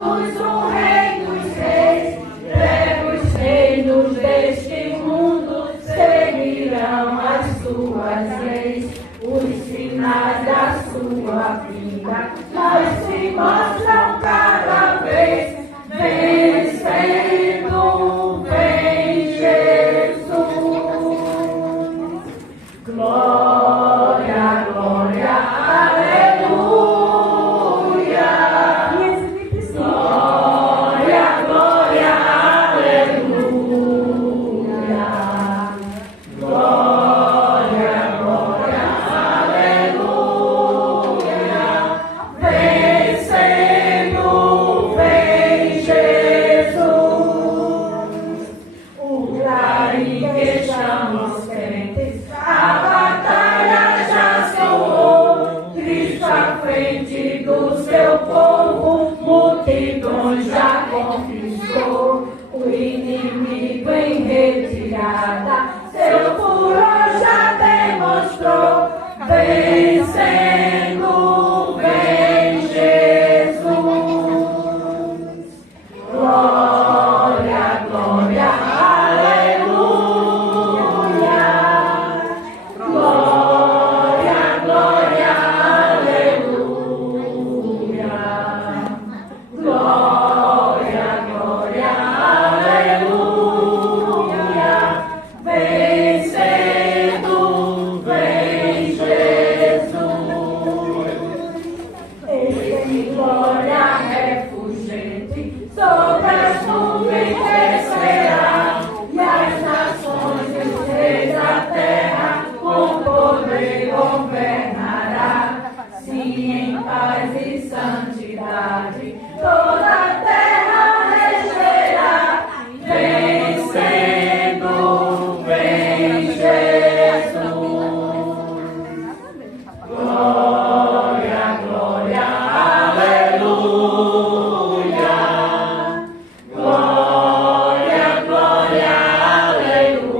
O Rei dos Reis, os reinos deste mundo seguirão as suas leis, os sinais da sua vinda, mas se mostram cada vez, vencendo, vem Jesus. Glória, glória, aleluia. Já conquistou o inimigo em retirada, seu furor já demonstrou, vencendo, vem Jesus. Glória, glória, aleluia. Glória, glória, aleluia. Glória, glória, aleluia, vencendo, vem Jesus. Em glória refulgente, sobre as nuvens descerá, e as nações e os reis da terra com poder governará, sim, em paz e santidade. Toda a terra regerá, vencendo, vem Jesus. Glória, glória, aleluia. Glória, glória, aleluia.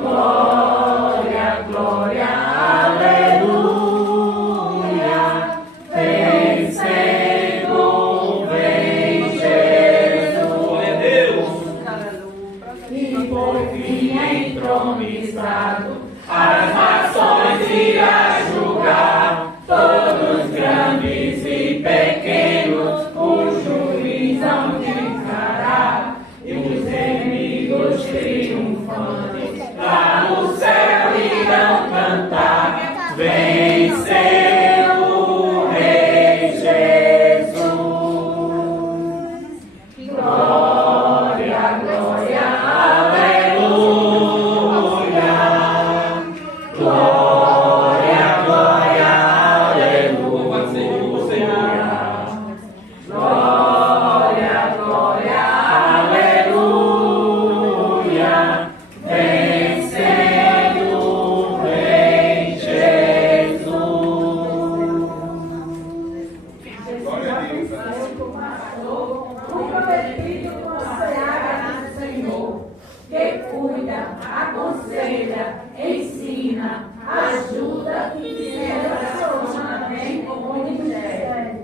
Glória, glória, aleluia. Vencendo, vem Jesus. Glória a Deus. E por fim entronizado, as nações irá julgar, todos grandes e pequenos, o juiz julgará, e os inimigos triunfantes lá no céu irão cantar, vencendo, Rei Jesus. Glória, glória, aleluia. Glória, glória, aleluia. Glória, glória, aleluia. Vencendo, vem Jesus. Glória a Deus. O prometido conselheiro do Senhor, que cuida, aconselha, ensina, ajuda e se relaciona bem com o ministério,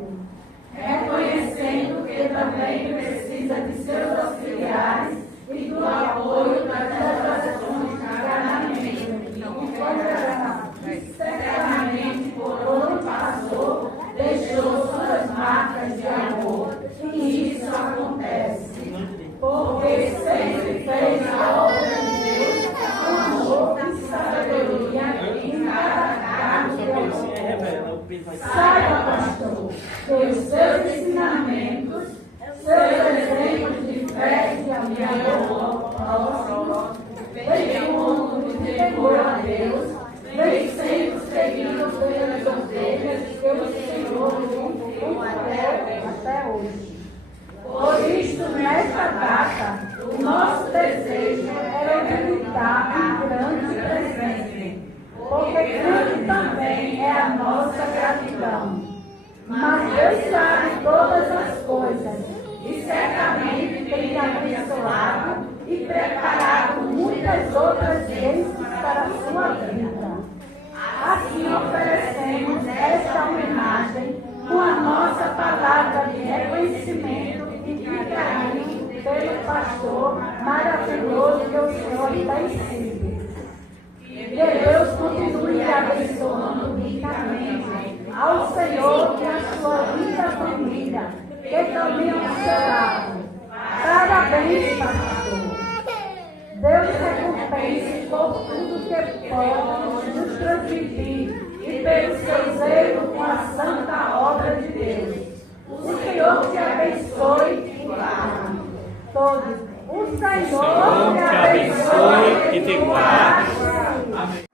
reconhecendo que também precisa de seus auxiliares e do apoio das orações diariamente, certamente por onde passou, deixou suas marcas de amor, e isso acontece, porque sempre fez a obra de Deus com amor e sabedoria em cada cargo que ocupou. Saiba, pastor, que os seus ensinamentos, seus exemplos de fé e de amor ao próximo, bem como de temor a Deus, vem sendo seguido pelas ovelhas que o Senhor confiou até hoje. Por isto, nesta data, o nosso desejo é meditar em grande presente, porque grande também é a nossa gratidão. Mas Deus sabe todas as coisas e certamente tem abençoado e preparado muitas outras bênçãos para a sua vida. Assim oferecemos esta homenagem com a nossa conhecimento e de carinho pelo pastor maravilhoso que o Senhor tem sido. Que Deus continue abençoando ricamente ao Senhor e a sua linda família, que caminham ao seu lado. Parabéns, pastor. Deus recompense por tudo que pode nos transmitir e pelo seu zelo com a santa obra de Deus. O Senhor te abençoe e guarde. Todos. O Senhor te abençoe e te guarde. Amém.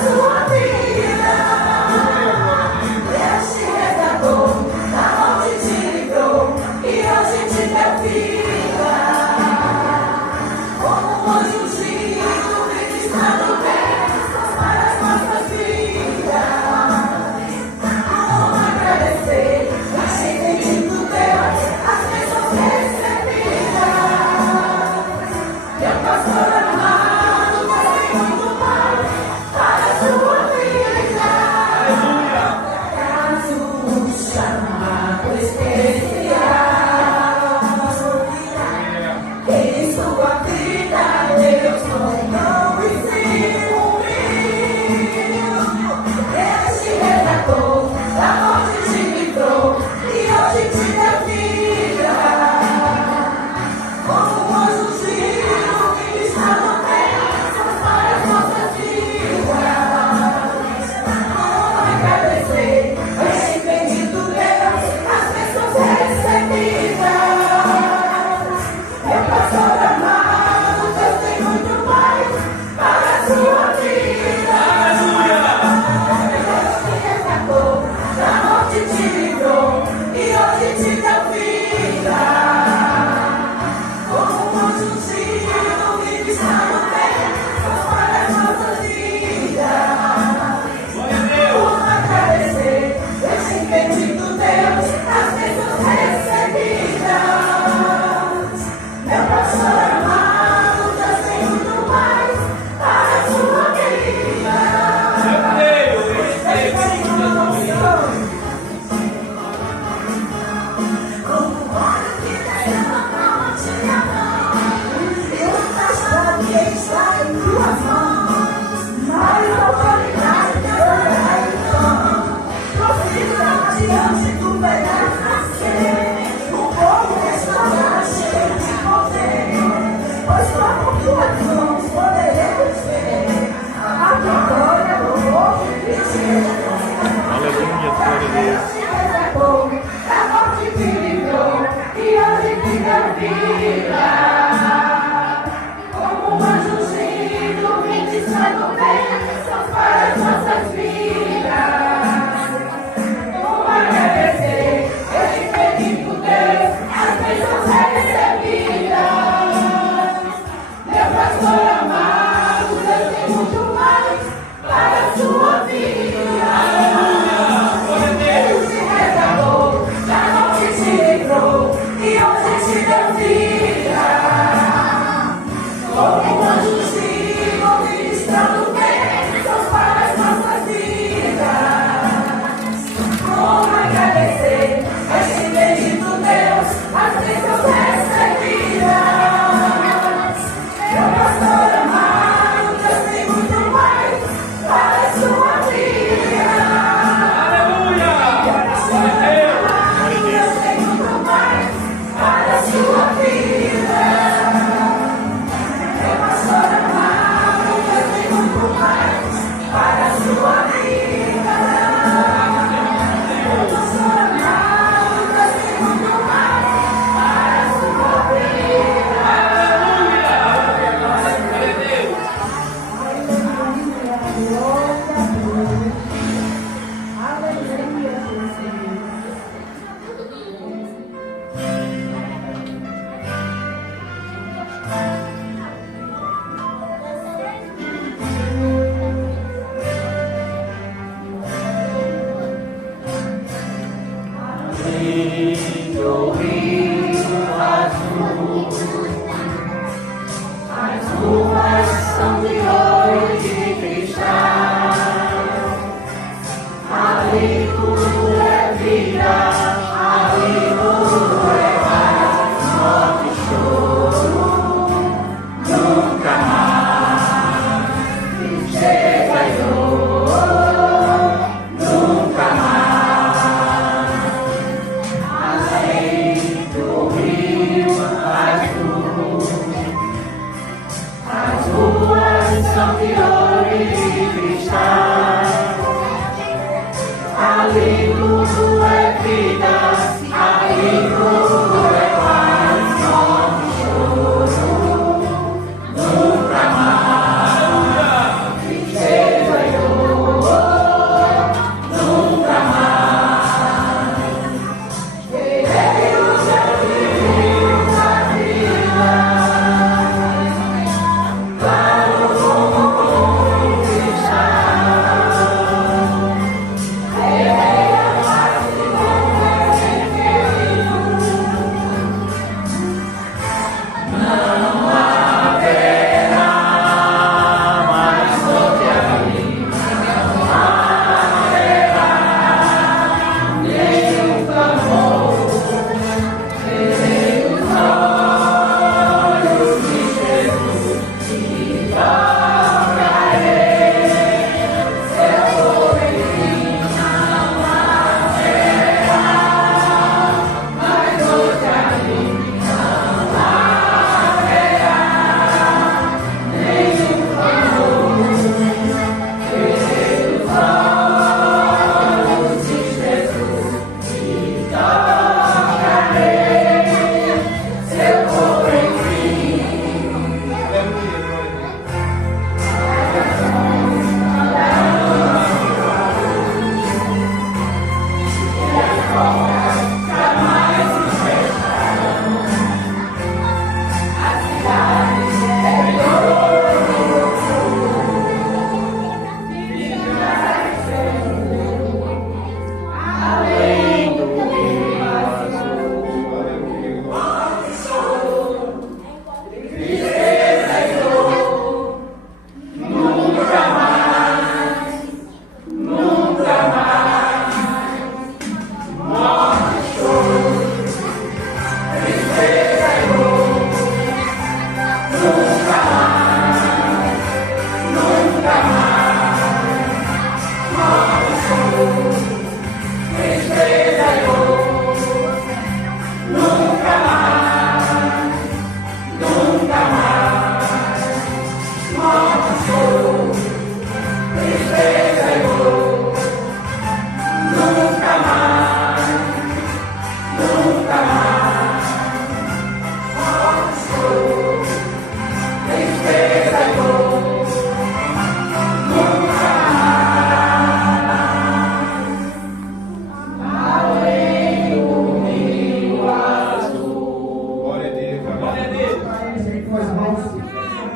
Sua vida.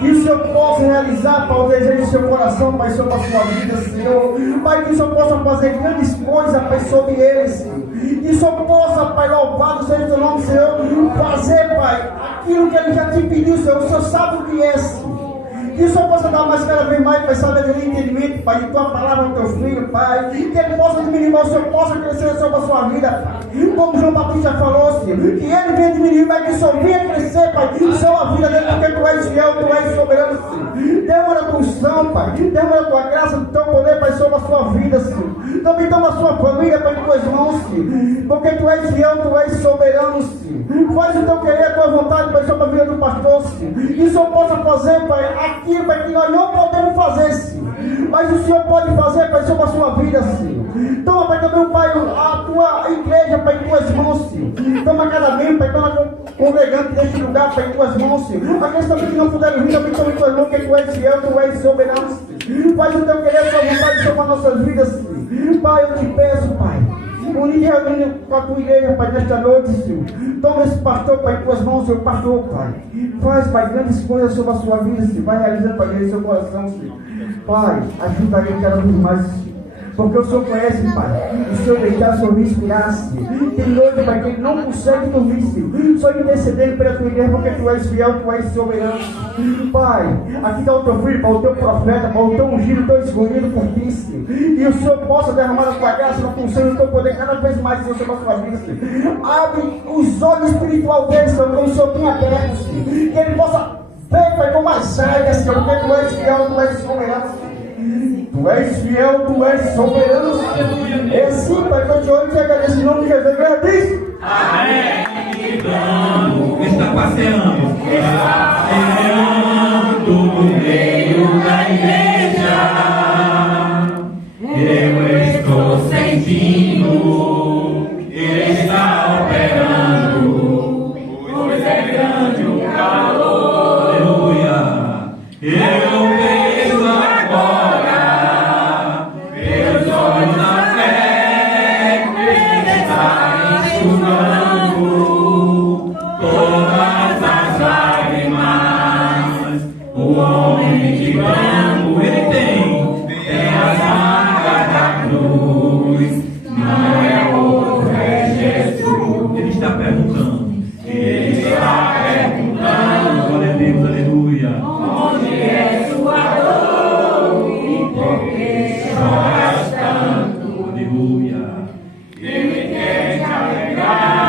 Que o Senhor possa realizar, Pai, o desejo do seu coração, Pai, sobre a sua vida, Senhor. Pai, que o Senhor possa fazer grandes coisas, Pai, sobre ele, Senhor. Que o Senhor possa, Pai, louvado seja o teu nome, Senhor. Fazer, Pai, aquilo que ele já te pediu, Senhor. O Senhor sabe o que é, Senhor. Que o Senhor possa dar mais cada vez mais, Pai, sabedoria e entendimento, Pai, de tua palavra ao teu filho, Pai. Que ele possa diminuir, o Senhor possa crescer sobre a sua vida, Pai. Como João Batista falou, Senhor, que ele venha diminuir, mas que o Senhor venha crescer, Pai, sobre a vida dele, porque tu és fiel, tu és soberano, Senhor. Derrama a tua unção, Pai. Derrama a tua graça, o teu poder, Pai, sobre a sua vida, Senhor. Também toma a sua família, Pai, em tuas mãos, Senhor. Porque tu és fiel, tu és soberano, Senhor. Faz o teu querer, a tua vontade, Pai, sobre a vida do pastor, Senhor. Que o Senhor possa fazer, Pai, aquilo, Pai, que nós não podemos fazer, Senhor. Mas o Senhor pode fazer, Pai, sobre a sua vida, Senhor. Toma, Pai, também, Pai, a tua igreja, Pai, em tuas mãos, Senhor. Toma cada membro, Pai, toma congregante deste lugar, Pai, em tuas mãos, Senhor. Aqueles também que não puderam vir, também estão em tuas mãos, que tu és fiel, tu és soberano, Senhor. Senhor. Faz o teu querer, a tua vontade sobre as nossas vidas, Senhor. Pai, eu te peço, Pai. Unir reunindo com a tua igreja, Pai, nesta noite, Senhor. Toma esse pastor, Pai, em tuas mãos, Senhor, pastor, Pai. Faz, Pai, grandes coisas sobre a sua vida, Senhor. Vai realizando, Pai, em seu coração, Senhor. Pai, ajuda ele cada vez mais, Senhor. Porque o Senhor conhece, Pai, o Senhor deitar sobre inspirar, Senhor. Tem noite, Pai, que ele não consegue dormir, Senhor. Só intercedendo pela tua igreja, porque tu és fiel, tu és soberano. Pai, aqui está o teu filho, Pai, o teu profeta, Pai, o teu ungido, o teu escolhido por ti, Senhor. E o Senhor possa derramar a tua graça, a função e o teu poder cada vez mais, Senhor, sobre a sua vida, Senhor. Abre os olhos espirituais dele, Senhor, que o Senhor tem aberto, Senhor. Que ele possa ver, Pai, como as águias, Senhor, porque tu és fiel, tu és soberano, Senhor. Tu és fiel, tu és soberano, Senhor. É assim, Pai, que eu te oro e te agradeço em nome de Jesus. Diz. Amém. Está passeando. Está passeando no meio da igreja. Eu estou sentindo. Ele está operando. Pois é grande o calor. Aleluia. Eu vejo agora. Pelos olhos da fé. Ele está enxugando todas as lágrimas. O homem de branco, ele tem as marcas da cruz. Não é outro, é Jesus. Ele está perguntando. Ele está perguntando. Glória a Deus, aleluia. Onde é sua dor? E por que choras tanto? Aleluia. Ele quer te alegrar.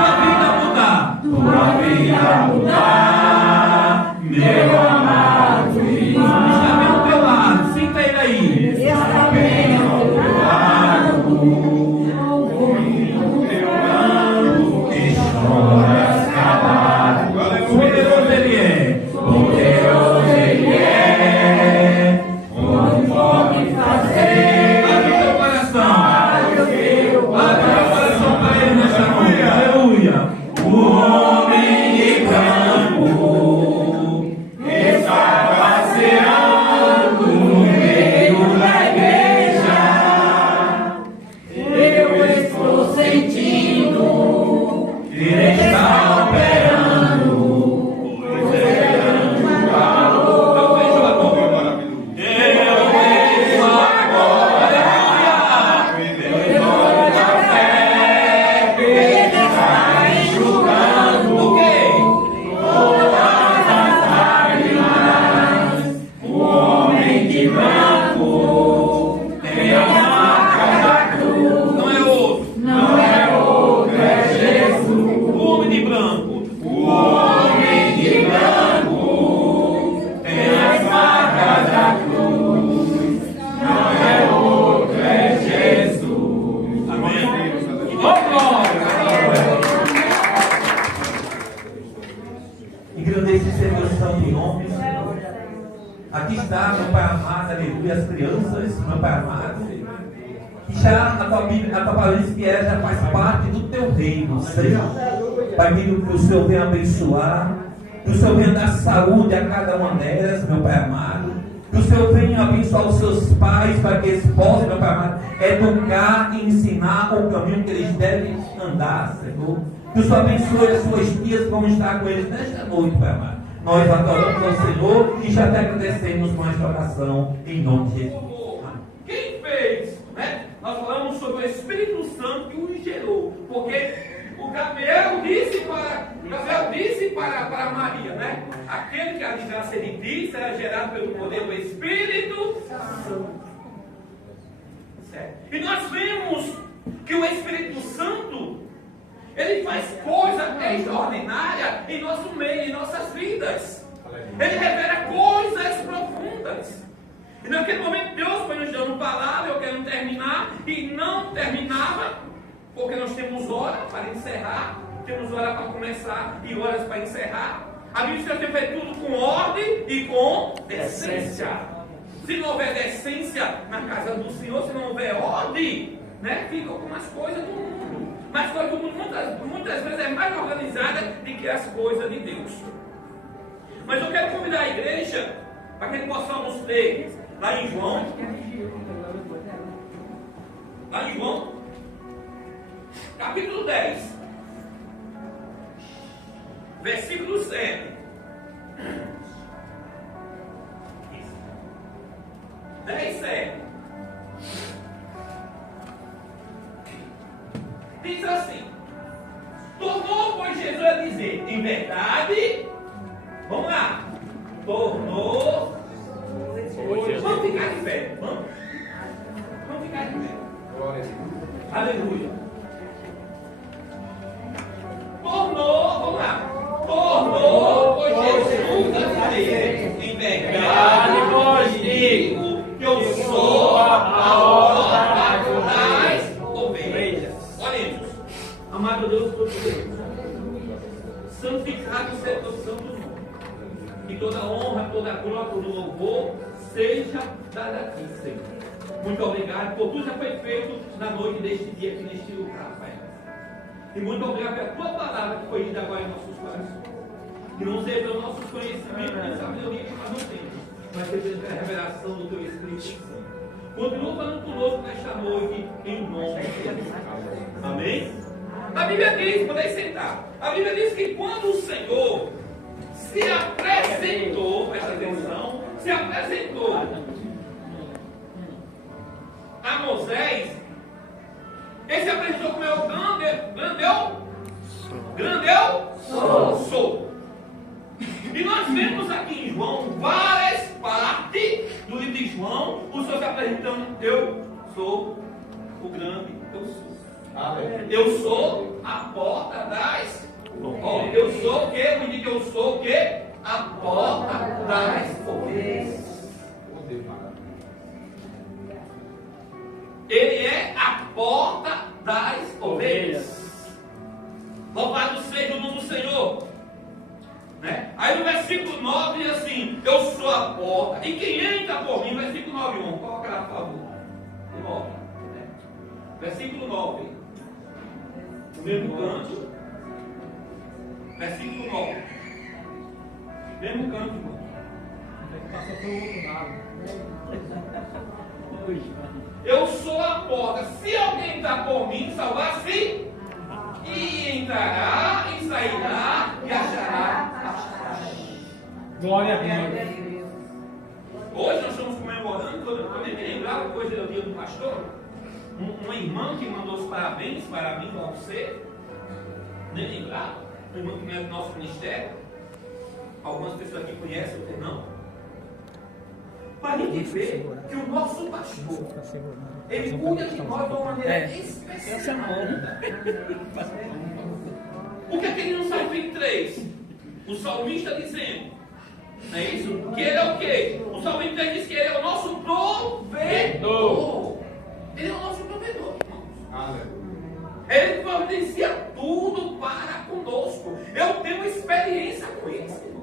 Tua vida mudar, meu amado irmão. Está bem ao teu lado, sinta ele aí. Está bem ao teu lado, ouvindo teu canto, que choras calado. Poderoso ele é, poderoso ele é. Como pode fazer? Abre teu coração. Abre teu coração para ele nesta noite. Aleluia. O homem de branco está passeando no meio da igreja. Eu estou sentindo que ele está operando. Pois é grande o calor. Eu vejo agora. Eu vejo agora. Pelos olhos da fé, ele está enxugando o quê? Todas as lágrimas. O homem de branco tem as marcas da cruz. Não é outro. Não é outro, é Jesus. O homem de branco. O homem de branco tem as marcas da cruz. Não é outro, é Jesus. Amém. Oh, glória. Engrandeça o Senhor Santo nome, Senhor. Aqui está, meu Pai amado, aleluia, as crianças, meu Pai amado. Que já a tua Bíblia, a tua palavra diz que ela já faz parte do teu reino, Senhor. Pai, que o Senhor venha abençoar, que o Senhor venha dar saúde a cada uma delas, meu Pai amado. Que o Senhor venha abençoar os seus pais, para que eles possam, meu Pai amado, educar e ensinar o caminho que eles devem andar, Senhor. Que o Senhor abençoe as suas tias que vão estar com eles nesta noite, Pai amado. Nós adoramos ao Senhor e já te agradecemos com esta oração em nome de Jesus. Quem fez, né? Nós falamos sobre o Espírito Santo que o gerou, porque o Gabriel disse para Maria, né? Aquele que a desgraça de ti será gerado pelo poder do Espírito Santo. Certo? E nós vemos que o Espírito Santo, ele faz coisa extraordinária em nosso meio, em nossas vidas. Ele revela coisas profundas. E naquele momento Deus foi nos dando palavra, eu quero terminar, e não terminava, porque nós temos hora para encerrar, temos hora para começar e horas para encerrar. A Bíblia tem feito tudo com ordem e com decência. Se não houver decência na casa do Senhor, se não houver ordem, né, fica como as coisas do mundo. Mas as coisas do mundo muitas vezes é mais organizada do que as coisas de Deus. Mas eu quero convidar a igreja para que possamos ter Lá em João, capítulo 10, versículo 7. 10, 7. Diz assim: tornou, pois, Jesus a dizer, em verdade, vamos lá, tornou. Vamos ficar de pé, vamos ficar de pé. Aleluia. Tornou, vamos lá. Tornou, pois Jesus a dizer, em verdade vos digo que eu sou a porta das ovelhas. Olha isso. Amado Deus Todo-Poderoso, santificado seja o santo nome. Que toda honra, toda glória, todo louvor seja dada a ti, Senhor. Muito obrigado por tudo que foi feito na noite deste dia aqui neste lugar, Pai. E muito obrigado pela tua palavra que foi lida agora em nossos corações. Que não seja o nosso conhecimento e sabedoria que nós não temos, mas seja a revelação do teu Espírito Santo. Continua falando conosco nesta noite, em nome de Jesus. Amém? A Bíblia diz, podem sentar. A Bíblia diz que quando o Senhor se apresentou, presta atenção, se apresentou a Moisés, ele se apresentou como eu grande eu sou. E nós vemos aqui em João várias partes do livro de João, o Senhor se apresentando, eu sou o grande eu sou. Amém. Eu sou a porta das ovelhas. Eu sou o que? Me diga, eu sou o que? A porta das ovelhas. Ele é a porta das ovelhas. Louvado seja o nome do Senhor. Né? Aí no versículo 9 diz assim: eu sou a porta, e quem entra por mim, versículo 9, 1, coloca lá, por favor. 9, né? Versículo 9, no mesmo canto, versículo 9, mesmo canto, irmão. Passa para o outro lado. Eu sou a porta. Se alguém entrar por mim, salvar-se, e entrará, e sairá, e achará. Glória a Deus. Hoje nós estamos comemorando, eu nem me lembrava que hoje é o dia do pastor. Uma irmã que mandou os parabéns para mim, para você. Nem lembrava. Uma irmã que é do nosso ministério. Algumas pessoas aqui conhecem, outras não. Para a gente ver que o nosso pastor, ele cuida de nós de uma maneira especial. O que é que ele no Salmo 23? O salmista dizendo, não é isso? Que ele é o quê? O Salmo 23 diz que ele é o nosso provedor. Ele é o nosso provedor, irmãos. Ele providencia tudo para conosco. Eu tenho experiência com isso.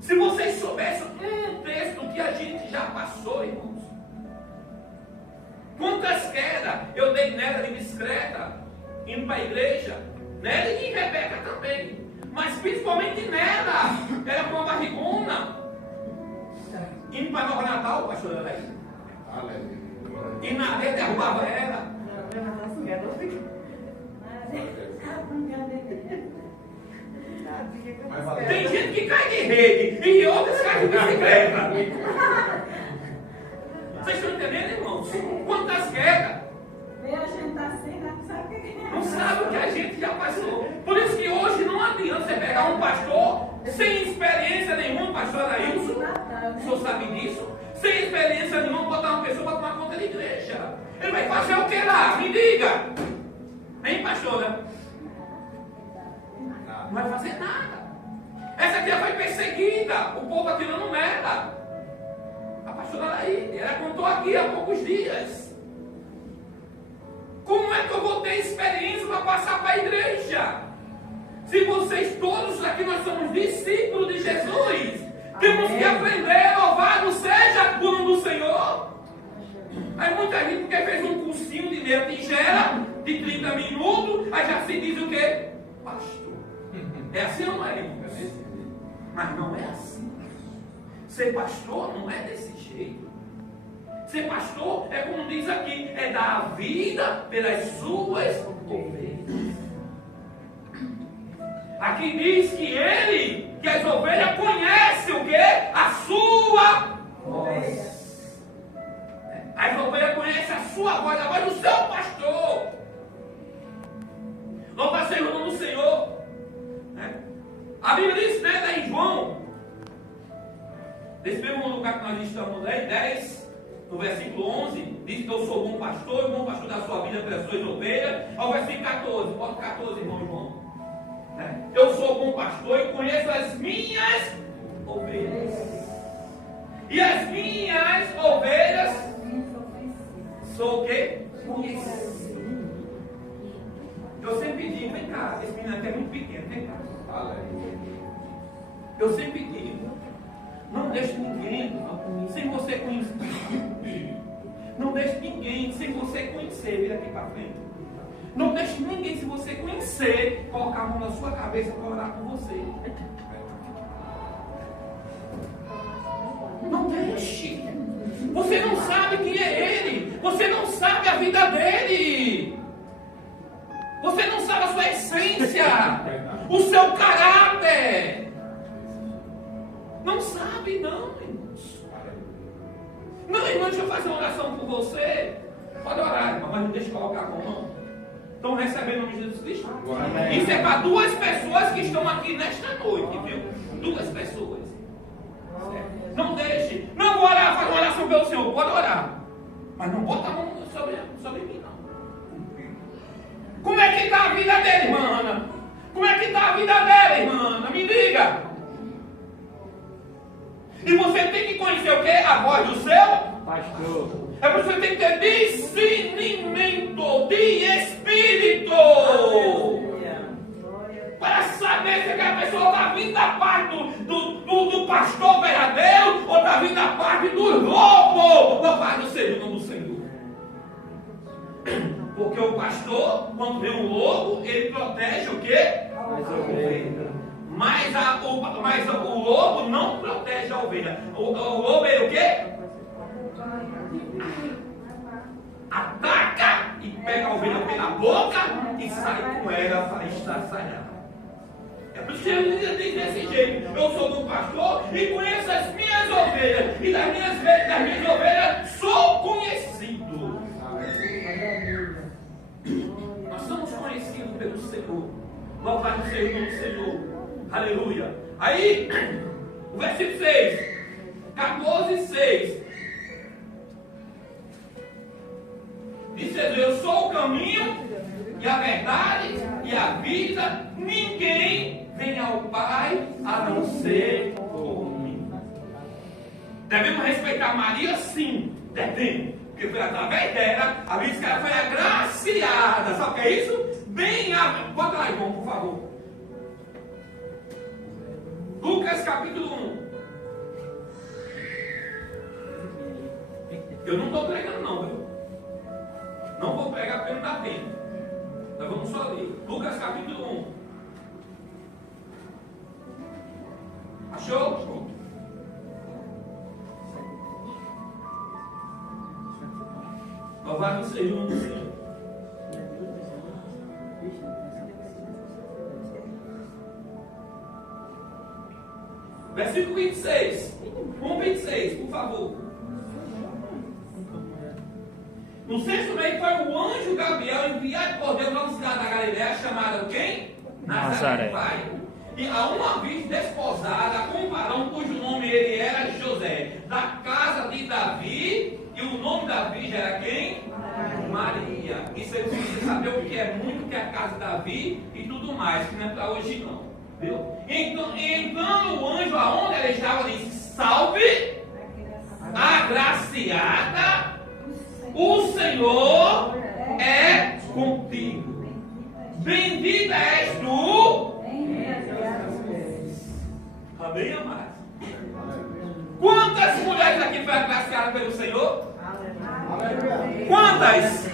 Se vocês soubessem um texto que a gente já passou, irmãos. Quantas quedas eu dei nela de bicicleta, indo para a igreja, nela e em Rebeca também. Mas principalmente nela, era com a barrigona. Indo para Nova Natal, pastor Alex. E na rede derrubava ela. Tem gente que cai de rede e outros caem de bicicleta. Vocês estão entendendo, irmãos? Quantas quedas? Não sabe o que a gente já passou. Por isso que hoje não adianta você pegar um pastor sem experiência nenhuma, pastor Arailson. O senhor sabe disso? Sem experiência nenhuma, botar uma pessoa para tomar conta da igreja. Ele vai fazer o que lá? Me diga. Hein, pastora? Não vai fazer nada. Essa aqui foi perseguida. O povo atirando nela. A pastora Araí, ela contou aqui há poucos dias. Como é que eu vou ter experiência para passar para a igreja? Se vocês todos aqui, nós somos discípulos de Jesus. Temos que aprender, louvado seja o nome do Senhor. Aí muita gente porque fez um cursinho de meia tigela, de 30 minutos, aí já se diz o quê? Pastor. É assim ou não é? Mas não é assim. Ser pastor não é desse jeito. Ser pastor é como diz aqui, é dar a vida pelas suas ovelhas. Aqui diz que as ovelhas conhecem o quê? A sua voz. As ovelhas conhecem a sua voz, a voz do seu pastor. Louvado seja o nome do Senhor. A Bíblia diz, né, em João, nesse mesmo lugar que nós estamos, 10, no versículo 11, diz que eu sou o bom pastor da sua vida pelas suas ovelhas. Ao versículo 14, bota 14, irmão João. Eu sou o bom pastor e conheço as minhas ovelhas. E as minhas ovelhas sou o quê? Conhecido. Eu sempre digo, vem cá, esse menino aqui é muito pequeno, vem cá. Eu sempre digo, não deixe ninguém sem você conhecer. Não deixe ninguém sem você conhecer. Vira aqui para frente. Não deixe ninguém, se você conhecer, colocar a mão na sua cabeça para orar por você. Não deixe. Você não sabe quem é ele. Você não sabe a vida dele. Você não sabe a sua essência, o seu caráter. Não sabe, não, irmãos. Não, irmão, deixa eu fazer uma oração por você. Pode orar, irmão, mas não deixe colocar a mão, não. Estão recebendo o nome de Jesus Cristo? Amém. Isso é para 2 pessoas que estão aqui nesta noite, viu? 2 pessoas. Certo? Não deixe. Não vou orar, fazer uma oração pelo Senhor. Pode orar. Mas não bota a mão sobre mim, não. Como é que está a vida dele, irmã Ana? Como é que está a vida dela, irmã Ana? Me diga. E você tem que conhecer o quê? A voz do seu pastor. É por isso que você tem que ter discernimento de espírito. Para saber se aquela pessoa está vindo da parte do pastor verdadeiro ou está vindo da parte do lobo. Louvado seja o nome do Senhor. Porque o pastor, quando vê um lobo, ele protege o quê? As ovelhas. Mas o lobo não protege a ovelha. O lobo é o quê? Ataca e pega a ovelha pela boca e sai com ela para estraçalhar. É por isso que ele diz desse jeito: eu sou do pastor e conheço as minhas ovelhas, e das minhas ovelhas sou conhecido. Nós somos conhecidos pelo Senhor. Louvado seja o nome do Senhor. Aleluia. Aí, o versículo 6, 14:6. Diz Jesus: eu sou o caminho e a verdade e a vida. Ninguém vem ao Pai a não ser por mim. Devemos respeitar Maria? Sim, devemos. Porque foi através dela, a Bíblia diz que ela foi agraciada. Sabe o que é isso? Bota lá, irmão, por favor. Lucas capítulo 1. Eu não estou pregando não, viu? Não vou pregar porque não dá tempo. Nós vamos só ler. Lucas capítulo 1. Achou? Louvado seja o nome do Senhor. Versículo 26. 1:26, por favor. No 6º mês foi o anjo Gabriel enviado por Deus a uma cidade da Galileia chamada quem? Nazaré. E a uma virgem desposada com um varão cujo nome ele era José, da casa de Davi, e o nome da virgem era quem? Maria. Isso aí você saber o que é muito, que é a casa de Davi e tudo mais, que não é para hoje não. Viu? Então o anjo, aonde ela estava, disse: salve, agraciada, o Senhor é contigo. Bendita és tu. Amém, amados? Quantas mulheres aqui foram agraciadas pelo Senhor? Quantas?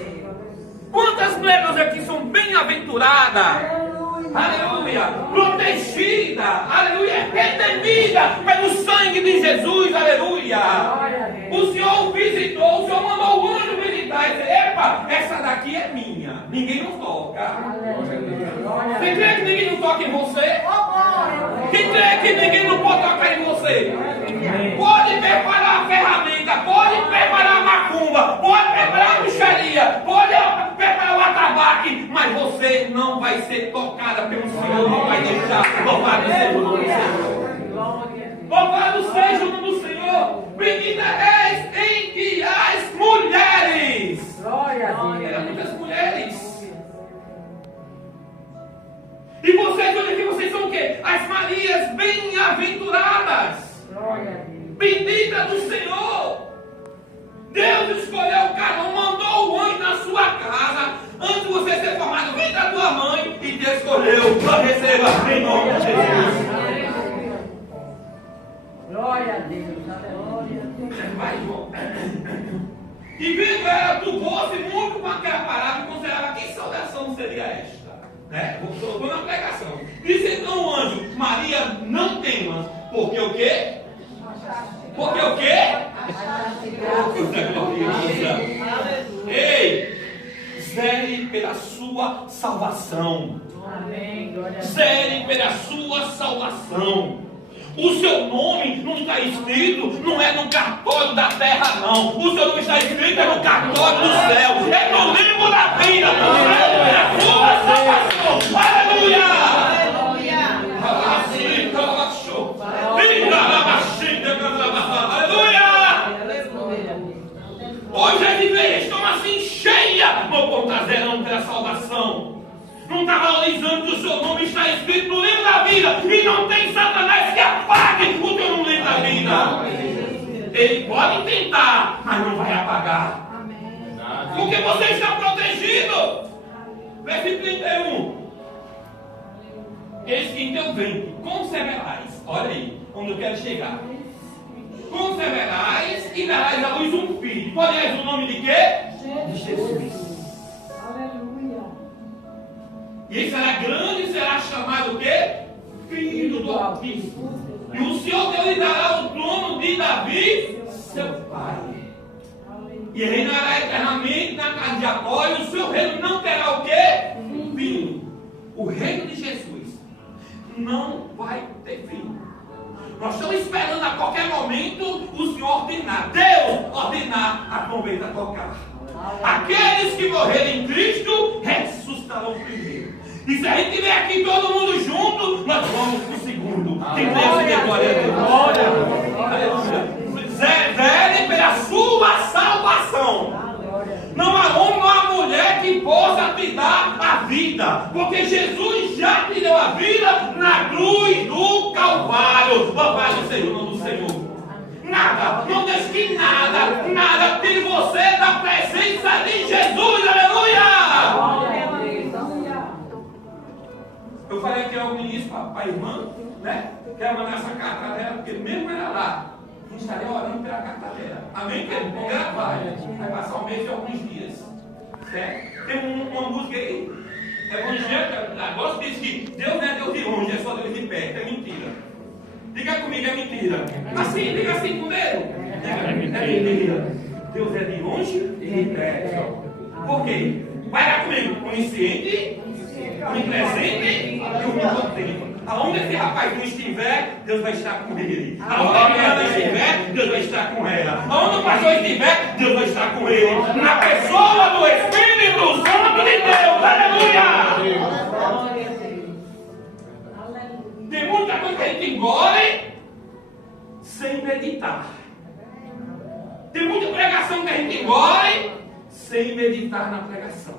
Quantas mulheres aqui são bem-aventuradas? aleluia, protegida, aleluia, redimida pelo sangue de Jesus, aleluia. O Senhor visitou, o Senhor mandou o anjo visitar e disse: epa, essa daqui é minha, ninguém nos toca. Você crê que ninguém não toca em você? Quem crê que ninguém não pode tocar em você? Pode preparar a ferramenta, pode preparar a macumba, pode preparar a bruxaria, pode preparar o atabaque, mas você não vai ser tocada pelo Senhor, não vai deixar. Louvado seja o nome do Senhor. Louvado seja o nome do Senhor. Bendita és entre as mulheres. Glória a Deus. Eram muitas mulheres. E vocês, olha aqui, vocês são o quê? As Marias bem-aventuradas. Glória a Deus. Bendita do Senhor. Deus escolheu o carão, mandou o anjo na sua casa. Antes de você ser formado, vem da tua mãe e te escolheu. Receba em nome de Jesus. Glória a Deus. Aleluia. Vai, João. E vendo ela, turbou-se muito com aquela palavra e considerava: que saudação seria esta? Né? Estou na pregação. Disse então o anjo: Maria, não temas, porque o quê? Porque o quê? Ei, zele pela sua salvação. Zele pela sua salvação. O seu nome não está escrito, não é no cartório da terra, não. O seu nome está escrito, é no cartório do céu. É no livro da vida. Zele pela sua salvação. Aleluia! Hoje as igrejas estão assim cheias, não estão trazendo pela salvação. Não está valorizando que o seu nome está escrito no livro da vida. E não tem Satanás que apague o teu nome no livro da vida. Ele pode tentar, mas não vai apagar. Porque você está protegido. Versículo 31. Eis que em teu ventre conceberás. Olha aí, onde eu quero chegar. Conceberás e darás à luz um filho. Poderás o nome de quê? De Jesus. Aleluia. E ele será grande e será chamado o quê? Filho do Altíssimo. E o Senhor Deus lhe dará o trono de Davi, seu pai. E reinará eternamente na casa de Jacó, e o seu reino não terá o quê? Fim. O reino de Jesus não vai ter fim. Nós estamos esperando a qualquer momento o Senhor ordenar. Deus ordenar a trombeta tocar. Aqueles que morrerem em Cristo ressuscitarão primeiro. E se a gente estiver aqui todo mundo junto, nós vamos para o segundo. Que Deus dê glória a Deus. Zele pela sua salvação. Não há homem, não há mulher que possa te dar a vida, porque Jesus já te deu a vida na cruz do Calvário. Louvado seja o nome do Senhor. Nada, não deixe que nada tire você da presença de Jesus. Aleluia! Eu falei aqui ao ministro, para a irmã, né? Quero mandar essa carta dela, porque mesmo ela lá, eu estaria orando pela carta dela. Amém, querido? Vou gravar. Vai passar um mês e alguns dias. Certo? Tem uma música aí, evangélica, agora diz que Deus não é Deus de longe, é só Deus de perto. É mentira. Diga comigo, é mentira. Assim, diga assim com o dedo. É mentira. Deus é de longe e de perto. Por quê? Vai lá comigo. Onisciente, onipresente e onipotente. Aonde esse rapaz não estiver, Deus vai estar com ele. Aonde a criança estiver, Deus vai estar com ela. Aonde o pastor estiver, Deus vai estar com ele. Na pessoa do Espírito Santo de Deus. Aleluia! Tem muita coisa que a gente engole sem meditar. Tem muita pregação que a gente engole sem meditar na pregação.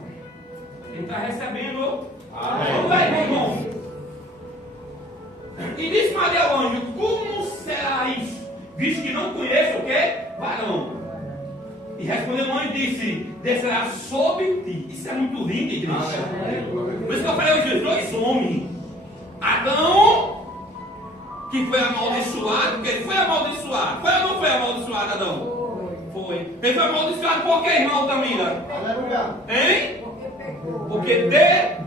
Quem está recebendo? Vamos lá, irmão. E disse Maria ao anjo: como será isso? Visto que não conheço o quê? Varão. E respondeu o anjo e disse: descerá sobre ti. Isso é muito lindo, igreja. Por isso que eu falei hoje, os dois homens. Adão, que foi amaldiçoado, porque ele foi amaldiçoado. Foi ou não foi amaldiçoado, Adão? Foi. Ele foi amaldiçoado por quê, irmão Tamira? Aleluia. Hein? Porque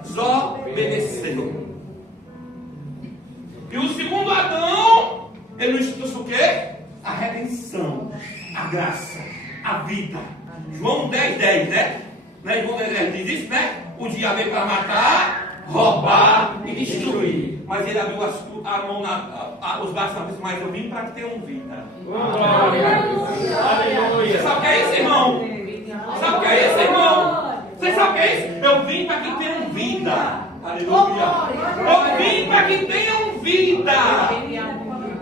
desobedeceu. E o segundo Adão, ele nos trouxe o quê? A redenção, a graça, a vida. João 10:10, né? João 10:10 diz isso, né? O dia veio para matar, roubar e destruir. Mas ele abriu a mão, os braços na vez, mas eu vim para que tenham vida. Você sabe o que é isso, irmão? Sabe o que é isso, irmão? Você sabe o que é isso? Eu vim para que tenham vida. Aleluia. Eu vim para que tenham vida.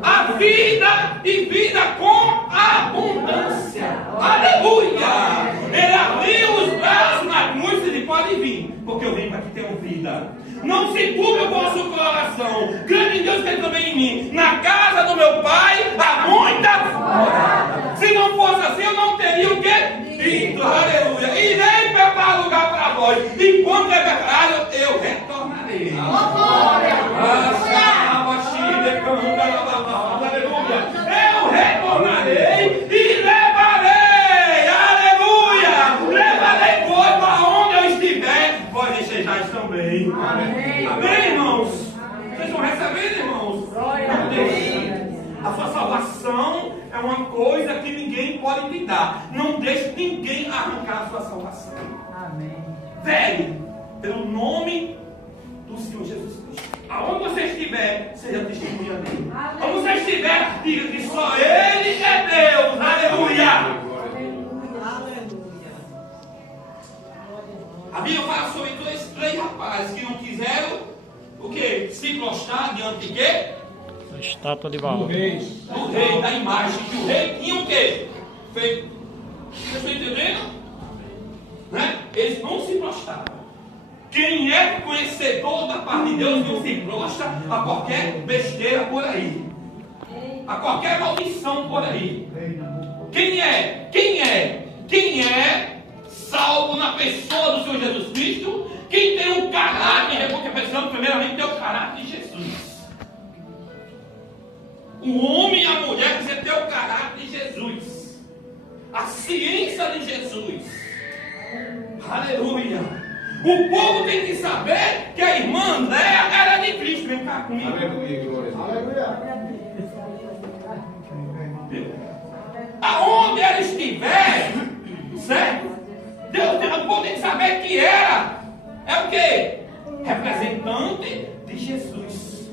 A vida e vida com abundância. Aleluia. Ele abriu os braços na cruz e disse: pode vir, porque eu vim para que tenham vida. Não se turbe o vosso coração. Grande em Deus que Ele também em mim. Na casa do meu pai há muita morada. Se não fosse assim, eu não teria o quê? Dito. Aleluia. Irei preparar lugar para vós. E quando é preparado, eu retornarei. Aleluia. Eu retornarei e levarei. Aleluia. Levarei vós para onde eu estiver. Vós estejais também. Amém. Amém, irmãos? Vocês estão recebendo, irmãos? Não deixe. A sua salvação é uma coisa que ninguém pode te dar. Não deixe ninguém arrancar a sua salvação. Amém. Vegue pelo nome do Senhor Jesus Cristo. Aonde você estiver, seja testemunha dele. Aonde você estiver, diga que só Ele é Deus. Aleluia. A Bíblia fala sobre três rapazes que não quiseram o quê? Se prostrar diante de quê? A estátua de Baal. Do rei, da imagem. Que o rei tinha o quê? Feito. Vocês estão entendendo? Né? Eles não se prostraram. Quem é conhecedor da parte de Deus não se prostra a qualquer besteira por aí. A qualquer maldição por aí. Quem é salvo na pessoa do Senhor Jesus Cristo? Quem tem um caráter, porque precisamos primeiramente ter o caráter de Jesus. O homem e a mulher precisam ter o caráter de Jesus. A ciência de Jesus. Aleluia. O povo tem que saber que a irmã Andréa era de Cristo. Vem cá comigo. Aleluia, glória a Deus. Aonde ela estiver, certo? O povo tem que saber que é o quê? Representante de Jesus.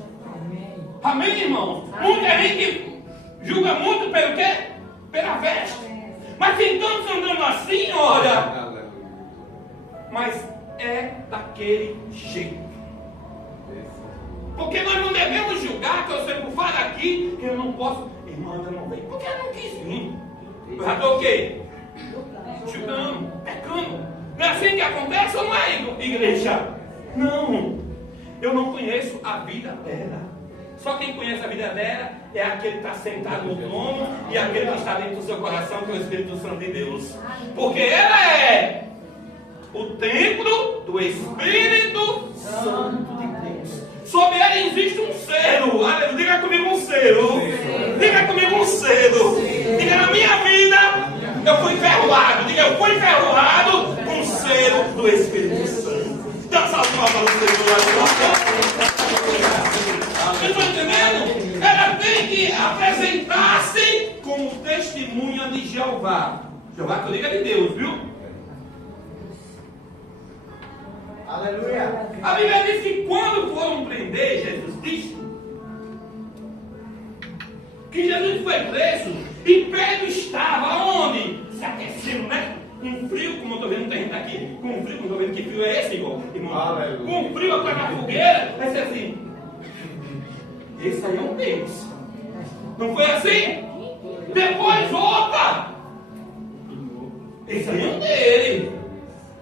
Amém, irmãos? Muita gente julga muito pelo quê? Pela veste. Mas tem tantos andando assim, olha. Mas é daquele jeito. Porque nós não devemos julgar que eu sei por fora aqui, que eu não posso. Irmã, eu não veio. Porque eu não quis vir. Eu já estou o quê? Julgando, pecando. Não é assim que acontece ou não é, igreja? Não. Eu não conheço a vida dela. Só quem conhece a vida dela é aquele que está sentado no trono e aquele que está dentro do seu coração, que é o Espírito Santo de Deus. Porque ela é o templo do Espírito Santo de Deus. Sobre ela existe um selo. Aleluia. Diga comigo um selo. Diga comigo um selo. Diga: na minha vida eu fui ferroado. Diga: eu fui ferroado com o selo do Espírito Santo. Dá essa palma para o Senhor. Vocês estão entendendo? Ela tem que apresentar-se como testemunha de Jeová. Jeová que eu digo é de Deus, viu? Aleluia. A Bíblia diz que quando foram prender Jesus Cristo, que Jesus foi preso e Pedro estava onde? Se aquecendo, né? Com frio, como eu estou vendo, tem gente aqui, com frio, como eu estou vendo, que frio é esse, irmão? Com frio atrás da fogueira, vai ser assim. Esse aí é um Deus. Não foi assim? Depois outra. Esse aí é um dele.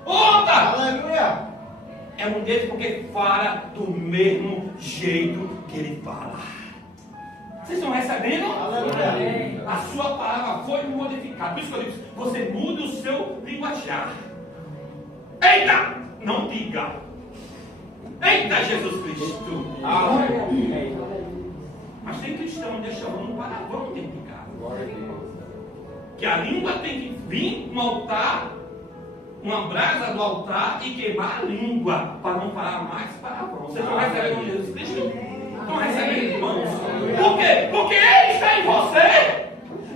Outra. Aleluia. É um deles porque fala do mesmo jeito que ele fala. Vocês estão recebendo? Aleluia. A sua palavra foi modificada. Por isso que eu digo: você muda o seu linguajar. Eita! Não diga. Eita, Jesus Cristo. Aleluia. Mas tem cristão que deixa um palavrão dentro de casa. Que a língua tem que vir no altar, uma brasa do altar, e queimar a língua para não falar mais palavrão. Vocês estão recebendo Jesus Cristo? Estão recebendo, irmãos? Por quê? Porque Ele está em você.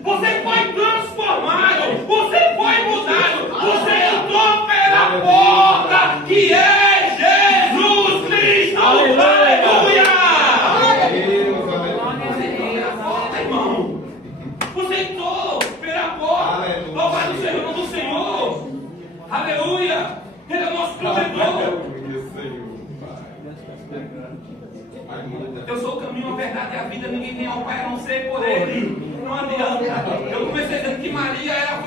Você foi transformado. Você foi mudado. Você entrou pela porta que é Jesus Cristo. Aleluia! Você entrou pela porta, irmão. Você entrou pela porta. Louvado seja o nome do Senhor. Aleluia! Ele é o nosso provedor. Eu sou o caminho, a verdade e a vida. Ninguém tem ao Pai a não ser por Ele. Não adianta. Eu comecei dizendo que Maria ela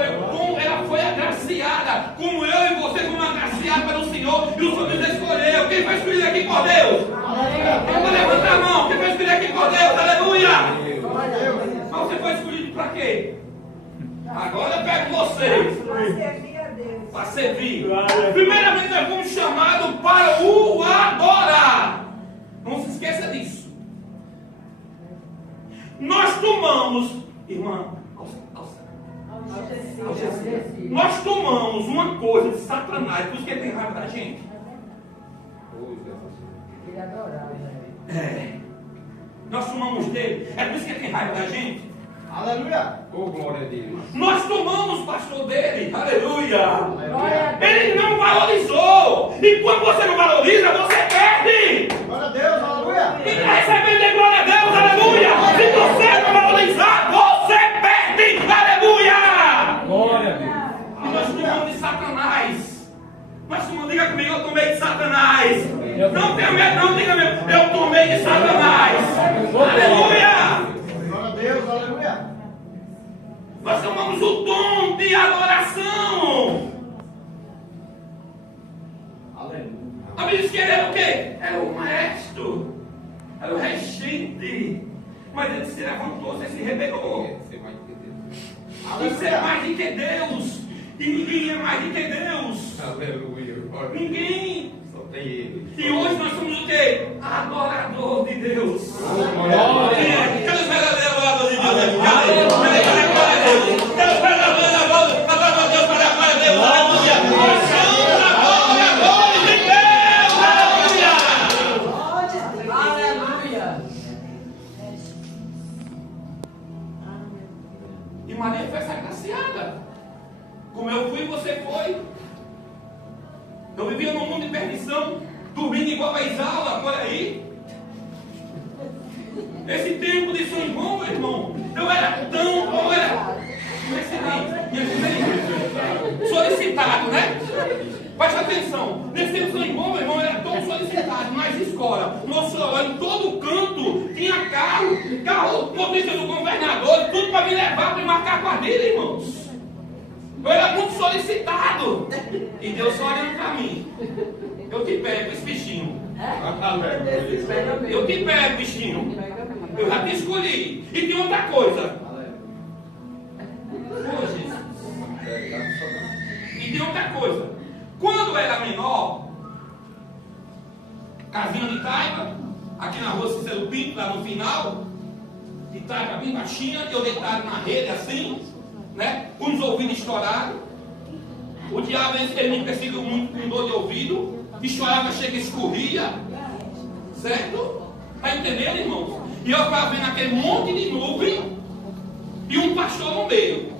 foi agraciada. Como eu e você fomos agraciados pelo Senhor. E o Senhor nos escolheu. Quem foi escolhido aqui por Deus? Vamos levantar a mão. Quem foi escolhido aqui por Deus? Aleluia! Mas você foi escolhido para quê? Agora eu pego vocês. Para servir. Primeiramente nós fomos chamados para o adorar. Não se esqueça disso. Nós tomamos, irmã, nós tomamos uma coisa de Satanás, por isso que ele tem raiva da gente. Nós tomamos dele, é por isso que ele tem raiva da gente. Aleluia! Oh, glória a Deus. Nós tomamos pastor dele, aleluia. Ele não valorizou. E quando você não valoriza, você perde. Glória a Deus, aleluia! E está recebendo de glória a Deus, aleluia. Se você não valorizar, você perde, aleluia. Glória a Deus. E nós tomamos de Satanás. Nós tomamos, diga comigo, eu tomei de Satanás. Não tenha medo, não tenha medo. Eu tomei de Satanás. Aleluia. Glória a Deus, aleluia! Nós tomamos o dom de adoração. A Bíblia diz que ele era o quê? Era o maestro. Era o regente. Mas ele se levantou, você se rebelou. Você é mais do que Deus. E ninguém é mais do que Deus. Aleluia. Ninguém. Só tem Ele. E hoje nós somos o quê? Adorador de Deus. Glória. Cadê os verdadeiros adoradores de Deus? Cadê os verdadeiros adoradores de Deus para a glória de Deus? Aleluia. Nós somos adoradores de Deus. Aleluia. E Maria foi agraciada. Como eu fui, você foi. Eu vivia num mundo de perdição, dormindo igual a Isaura por aí. Esse tempo de São João, meu irmão, eu era solicitado, né? Preste atenção, nesse tempo de São João, meu irmão, eu era tão solicitado, nas escolas, mostrou em todo canto, tinha carro, notícia do governador, tudo para me levar para marcar quadrilha, irmãos. Eu era muito solicitado. E Deus só olhando para mim. Eu te pego esse bichinho. Eu te pego, bichinho. Eu já te escolhi. E tem outra coisa. E tem outra coisa. Quando eu era menor, casinha de taipa, aqui na rua Cicero Pinto, lá no final, de taipa bem baixinha, eu deitado na rede assim, né? Com os ouvidos estourados. O diabo ele me perseguiu muito com dor de ouvido. E chorava, chega e escorria. Certo? Está entendendo, irmãos? E eu estava vendo aquele monte de nuvem e um pastor no meio.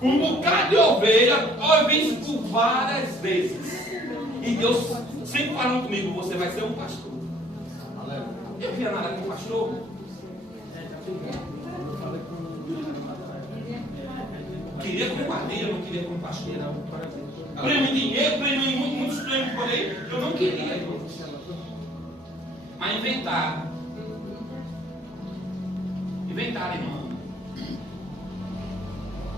Um bocado de ovelha, eu vi isso por várias vezes. E Deus sempre falando comigo, você vai ser um pastor. Eu via nada com pastor. Queria como quadrilha, não queria como pastor. Prêmio em dinheiro, prêmio em muitos prêmios por aí. Eu não queria, irmãos. Mas inventaram. Inventaram, irmão.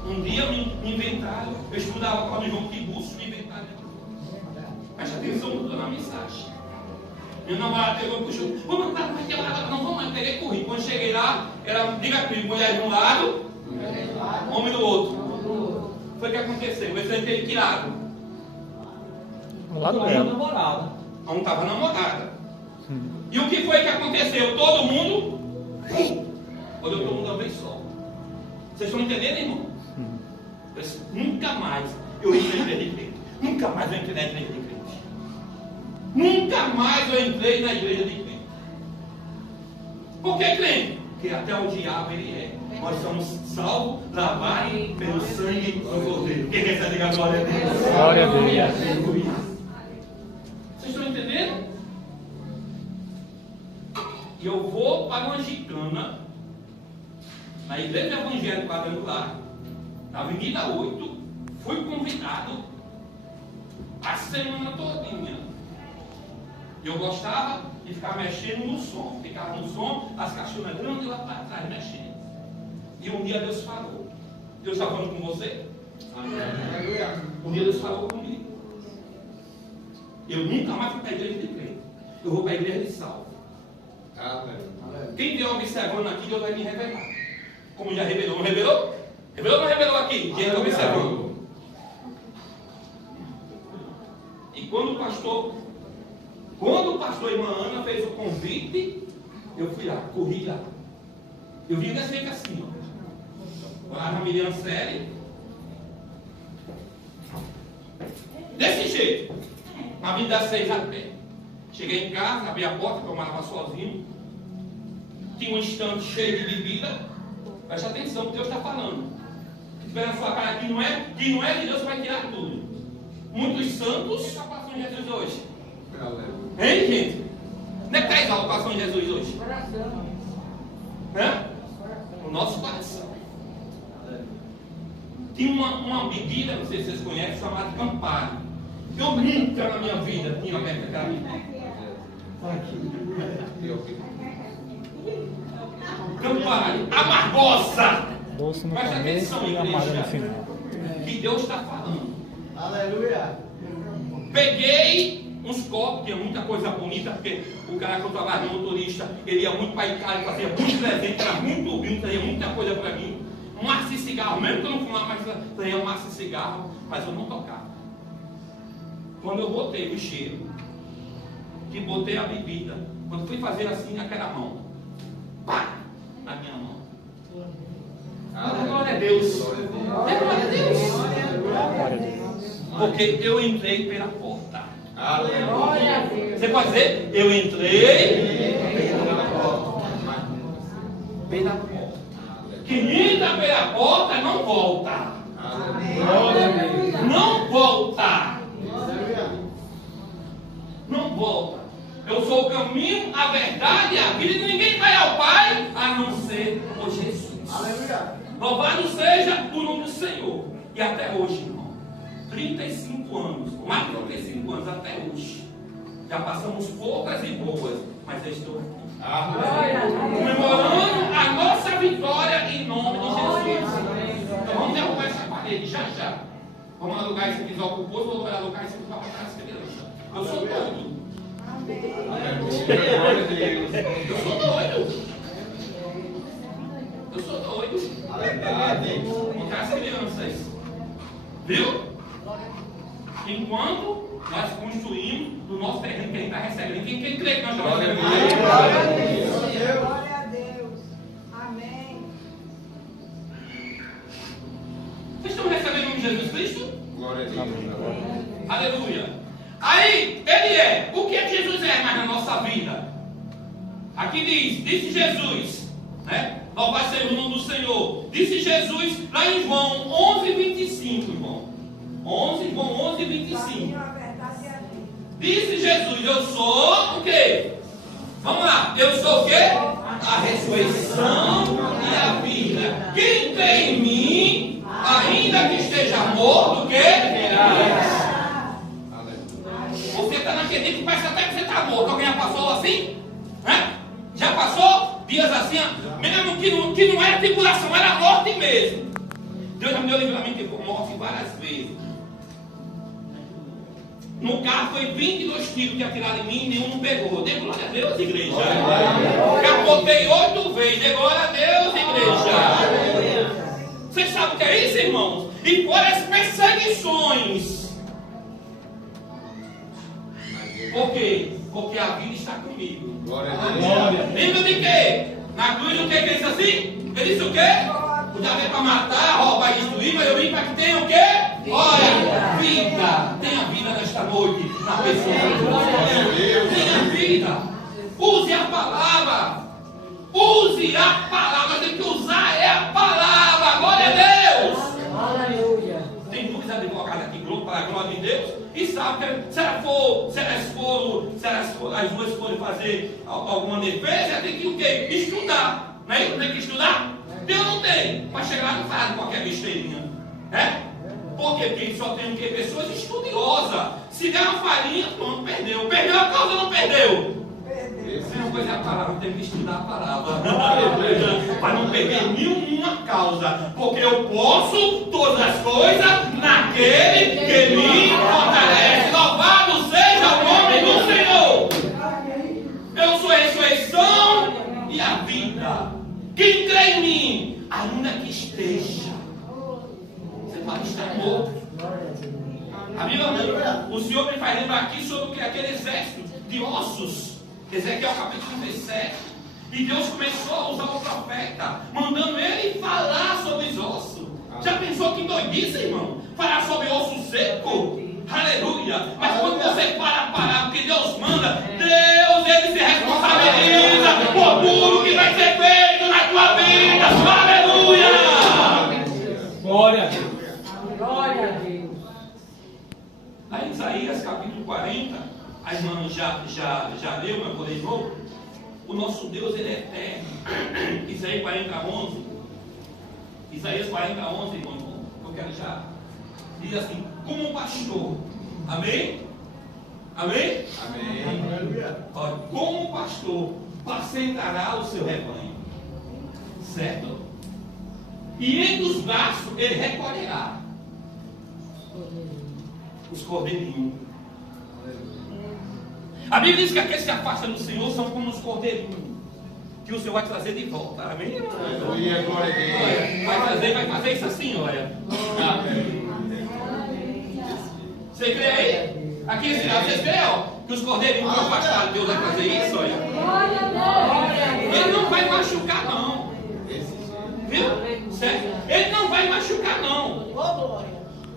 Um dia me inventaram. Eu estudava com o João Tiburcio, me inventaram. Presta atenção, eu estou na mensagem. Meu namorado pegou e puxou. Vamos lá, não vamos lá. Peguei corri. Quando cheguei lá, era, diga comigo, mulher de um lado, homem do outro. Foi o que aconteceu. Eu sentei que lado? Do lado dela. Não estava namorada. E o que foi que aconteceu? Todo mundo olhou todo mundo uma vez só. Vocês estão entendendo, irmão? Eu disse, nunca mais eu entrei na igreja de crente. Nunca mais eu entrei na igreja de crente. Nunca mais eu entrei na igreja de crente. Por que crente? Porque até o diabo ele é. Nós somos salvos, lavados pelo sangue do Cordeiro. Quem quer dizer a glória a Deus? Glória a Deus. Vocês estão entendendo? E eu vou para uma gicana, na igreja evangélica quadrangular, na Avenida 8, fui convidado a semana todinha. Eu gostava de ficar mexendo no som. Ficava no som, as caixonas grandes lá para trás mexendo. E um dia Deus falou. Deus está falando com você? Um dia Deus falou comigo. Eu nunca mais fui para a igreja de crente. Eu vou para a igreja de salvo. Quem estiver observando aqui, Deus vai me revelar. Como já revelou, não revelou? Revelou ou não revelou aqui? Quem está observando? E quando o pastor irmã Ana fez o convite, eu fui lá, corri lá. Eu vim desse jeito assim, ó. Lá na Miriam Série. Desse jeito. Na vinda das 6 a pé. Cheguei em casa, abri a porta, que eu morava sozinho. Tinha um estante cheio de bebida. Preste atenção, Deus está falando. Se tiver na sua cara que não é de Deus, vai tirar tudo. Muitos santos já passam em Jesus hoje. Hein, gente? Onde é que está a exaltação em Jesus hoje? O nosso coração. Tinha uma bebida, não sei se vocês conhecem, chamada Campari. Eu nunca na minha vida tinha aberto aquela bebida. Campari, amargosa. Doce no Presta começo atenção, e amargo no igreja, final. que Deus está falando. Aleluia. Peguei uns copos, tinha muita coisa bonita, porque o cara que eu trabalhava no motorista, ele ia muito para Itália, fazia muito presente, era muito lindo, trazia muita coisa para mim. Um maço de cigarro, mesmo que eu não fumava, mas trazia um maço de cigarro, mas eu não tocava. Quando eu botei o cheiro, que botei a bebida, quando fui fazer assim naquela mão, pá, na minha mão. Glória a Deus. Glória a Deus. Porque eu entrei pela porta. Você pode dizer, eu entrei pela porta. Quem entra pela porta não volta. Não volta. Não volta. Eu sou o caminho, a verdade e a vida. E ninguém vai ao Pai a não ser por Jesus. Louvado seja o nome do Senhor. E até hoje, irmão, 35 anos, mais de 35 anos até hoje. Já passamos poucas e boas, mas eu estou aqui. Comemorando a nossa vitória em nome de Jesus. Então vamos derrubar essa parede já. Vamos alugar esse aqui ao povo, vou alugar esse aqui para matar essa criança. Eu sou doido. Eu sou doido. Eu sou doido. Contar as crianças. Viu? Enquanto nós construímos do nosso terreno que a gente está recebendo. Quem crê que nós estamos recebendo? Glória a Deus. Amém. Vocês estão recebendo o nome de Jesus Cristo? Glória a Deus. Aleluia. Aí, ele é. O que é que Jesus é mais na nossa vida? Aqui disse Jesus, né? Louvado seja o nome do Senhor. Disse Jesus lá em João 11:25, irmão. João 11:25. Disse Jesus, eu sou o quê? Vamos lá, eu sou o quê? A ressurreição e a vida. Quem crê em mim, ainda que esteja morto, o quê? Você está naquele dia que parece até que você está morto. Alguém já passou assim? Já passou? Dias assim, mesmo que não era tribulação, era morte mesmo. Deus já me deu livramento de morte várias vezes. No carro foi 22 tiros que atiraram em mim e nenhum não pegou. Dê glória a Deus, igreja. Capotei 8 vezes. Dê glória a Deus, igreja. Vocês sabem o que é isso, irmãos? E fora as perseguições. Por quê? Porque a vida está comigo. Glória a Deus. Lembra de quê? Na cruz o que ele disse assim? Ele disse o quê? O diabo veio para matar, roubar e destruir, mas eu vim para que tenha o quê? Olha, vida. Tenha vida nesta noite. Na pessoa de Jesus. Tenha vida. Use a palavra. Use a palavra, tem que usar é a palavra, glória a Deus. Aleluia. Tem muitos advogados aqui, para a glória de Deus, e sabe que se as duas forem fazer alguma defesa, tem que o quê? Estudar. Não é isso? Tem que estudar? Deus não tem, para chegar lá não faz qualquer besteirinha. Por quê? Porque só tem o quê? Pessoas estudiosas. Se der uma farinha, pronto, perdeu. Perdeu a causa ou não perdeu? Se não conhecer a palavra, tem que estudar a palavra. Para não perder nenhuma causa. Porque eu posso todas as coisas naquele que me fortalece. Louvado seja o nome do Senhor. Eu sou a ressurreição e a vida. Quem crê em mim, ainda que esteja, você pode estar morto. A Bíblia, o Senhor me faz lembrar aqui sobre aquele exército de ossos. Ezequiel capítulo 37. E Deus começou a usar o profeta, mandando ele falar sobre os ossos. Já pensou que doidice, irmão? Falar sobre osso seco? Aleluia! Mas quando você parar, porque Deus manda, Deus, ele se responsabiliza por tudo que vai ser feito na tua vida. Aleluia! Glória a Deus. Glória a Deus. Aí Isaías capítulo 40, a irmã já leu, mas vou ler de novo. O nosso Deus, ele é eterno. Isaías 40, 11. Isaías 40, 11, irmão. Eu quero já. Diz assim: como um pastor. Amém? Amém? Amém. Olha, como um pastor pacentará o seu rebanho. Certo? E entre os braços ele recolherá os cordeirinhos. A Bíblia diz que aqueles que se afastam do Senhor são como os cordeirinhos, que o Senhor vai trazer de volta. Amém? Aleluia, glória a Deus. Olha, vai fazer isso assim, olha. Você crê aí? Aqui, vocês creem, ó, que os cordeirinhos que estão afastados, Deus vai fazer isso, olha. Ele não vai machucar, não. Viu? Certo? Ele não vai machucar, não.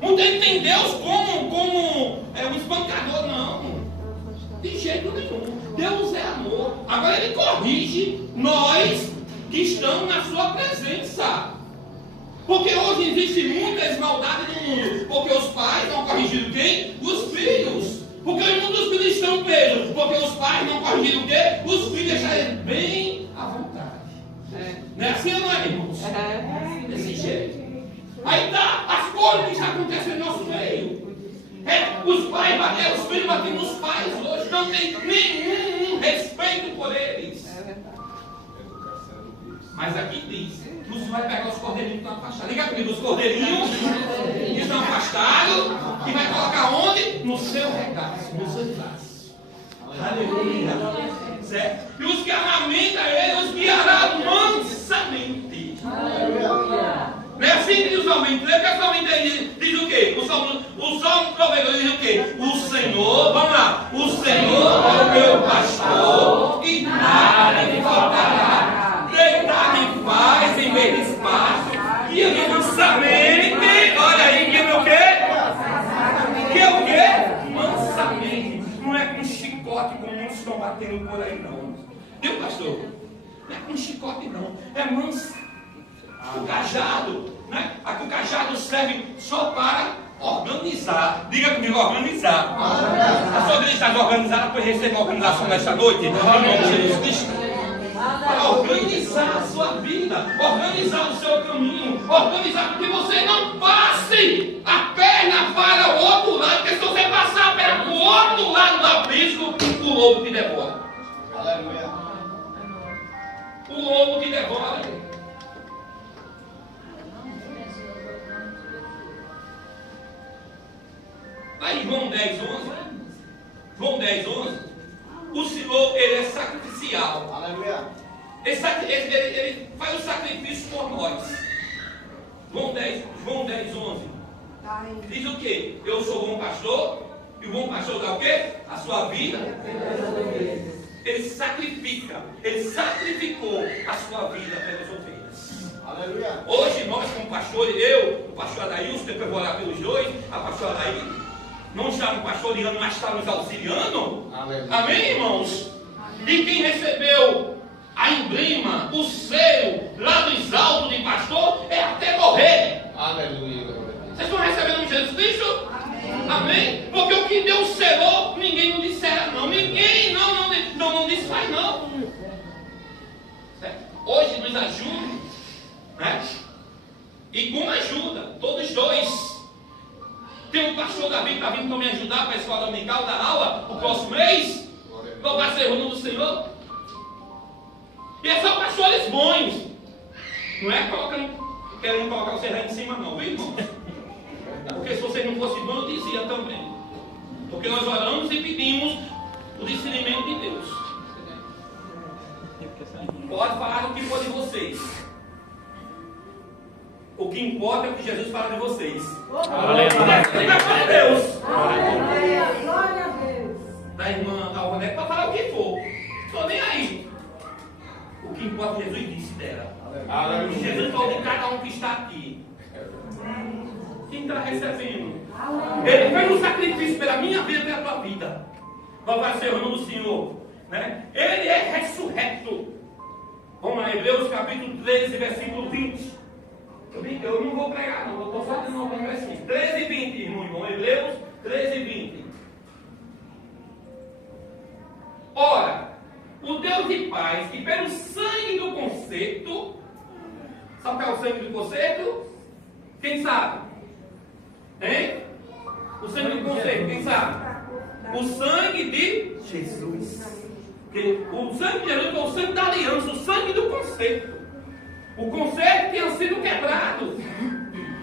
Não tem Deus como um espancador, não. De jeito nenhum. Deus é amor. Agora ele corrige nós que estamos na sua presença. Porque hoje existe muita maldade no mundo. Porque os pais não corrigiram quem? Os filhos. Porque os muitos filhos estão presos. Porque os pais não corrigiram o quê? Os filhos deixaram bem à vontade. Não é assim ou não é, irmãos? Desse jeito. Aí tá as coisas que já acontecem no nosso meio. Os pais bateram, os filhos batem nos pais hoje. Não tem nenhum respeito por eles. Mas aqui diz que você vai pegar os cordeirinhos que estão afastados. Liga comigo, os cordeirinhos que estão afastados, e vai colocar onde? No seu regaço, nos seus braços. Aleluia. Certo? E os que amamentam ele, os guiará mansamente. Aleluia. Não é assim que diz o salmista. Lembra que o salmista diz o quê? O salmo provedor diz o quê? O Senhor, vamos lá. O Senhor é o meu pastor e nada me faltará. Deitar em paz em meio de espaço. Guia-me mansamente. Olha aí, guia-me o quê? Guia o quê? Mansamente. Não é com chicote como muitos estão batendo por aí, não. Viu, pastor? Não é com chicote, não. É manso. O cajado, né? Aqui o cajado serve só para organizar. Diga comigo, organizar. A sua igreja está organizada, pois receba a organização nesta noite. Em nome de Jesus Cristo. Para organizar a sua vida, organizar o seu caminho, organizar para que você não passe a perna para o outro lado, porque se você passar a perna para o outro lado do aprisco, o lobo te devora. Aleluia. O lobo te devora. Aí João 10, 11. João 10, 11. O Senhor, ele é sacrificial. Aleluia. Ele faz o sacrifício por nós. João 10, 11. Diz o quê? Eu sou o bom pastor. E o bom pastor dá o quê? A sua vida. Ele sacrifica. Ele sacrificou a sua vida pelas ovelhas. Aleluia. Hoje nós como pastores, eu, o pastor Adailson, depois eu vou orar pelos dois, a pastora Adailson, não estamos pastoreando, mas estamos auxiliando. Aleluia. Amém, irmãos? E quem recebeu a emblema, o selo lá dos altos de pastor é até morrer. Aleluia, glória a Deus. Vocês estão recebendo em Jesus Cristo? Amém? Porque o que Deus selou, ninguém não dissera não. Ninguém não desfaz não. Certo? Hoje nos ajude, né? E com ajuda, todos dois. Tem um pastor Davi que está vindo para me ajudar para a escola dominical da aula o próximo mês. Louvado seja o nome do Senhor. E é só pastores bons. Não é querendo colocar o serrão em cima não, viu, irmão? Porque se vocês não fossem bons, eu dizia também. Porque nós oramos e pedimos o discernimento de Deus. Pode falar o que for de vocês. O que importa é o que Jesus fala de vocês. Aleluia. Glória a Deus. Glória a Deus. Da irmã Alvaneca para falar o que for. Estou nem aí. O que importa, Jesus disse dela. Aleluia. Jesus falou de cada um que está aqui. Quem está recebendo? Ele fez um sacrifício pela minha vida e pela tua vida. Louvado seja o nome do Senhor. Né? Ele é ressurreto. Vamos lá, Hebreus capítulo 13, versículo 20. Eu não vou pregar, não. Eu estou só dizendo uma versículo. 13 e 20, irmão. Hebreus 13 e 20. Ora, o Deus de paz, que pelo sangue do concerto, sabe o que é o sangue do concerto? Quem sabe? Hein? O sangue do concerto, quem sabe? O sangue de Jesus. O sangue de Jesus é o sangue da aliança, o sangue do concerto. O concerto tinha sido quebrado.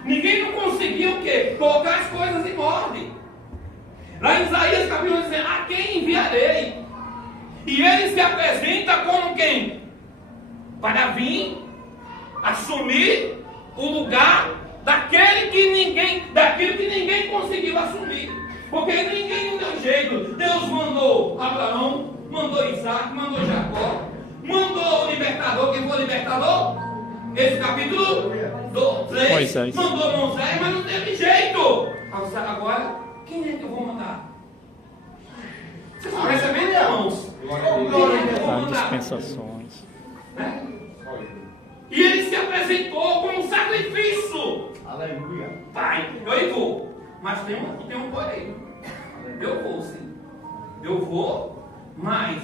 Ninguém não conseguia o quê? Colocar as coisas em ordem. Lá em Isaías capítulo 1 diz: a quem enviarei? E ele se apresenta como quem? Para vir assumir o lugar daquilo que ninguém conseguiu assumir. Porque ninguém não deu jeito. Deus mandou Abraão, mandou Isaac, mandou Jacó, mandou o libertador. Quem foi o libertador? Esse capítulo 3 Moisés. mandou Moisés, mas não teve jeito. Agora, quem é que eu vou mandar? Vocês estão recebendo, irmãos? As dispensações. E ele se apresentou como sacrifício. Aleluia. Pai, eu vou. Mas tem um porém. Eu vou, sim. Eu vou, mas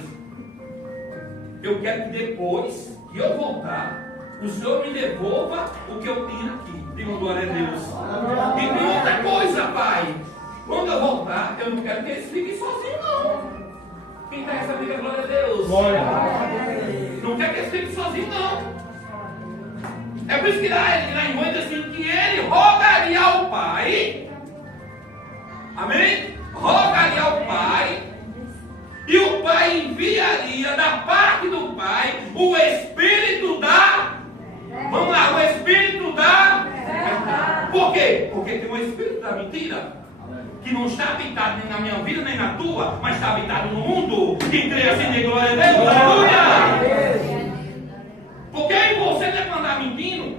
eu quero que depois que eu voltar, o Senhor me devolva o que eu tinha aqui. Diga glória a Deus. E tem outra coisa, Pai. Quando eu voltar, eu não quero que eles fiquem sozinhos, não. Quem está recebendo a glória a Deus? Glória. Não quer que eles fiquem sozinhos, não. É por isso que lá em Romanos diz assim, que ele rogaria ao Pai. Amém? Rogaria ao Pai. E o Pai enviaria da parte do Pai o Espírito da... Vamos lá, o Espírito da... Por quê? Porque tem um Espírito da mentira que não está habitado nem na minha vida, nem na tua, mas está habitado no mundo. Quem crê assim, de glória a Deus, aleluia! Porque você não é para andar mentindo.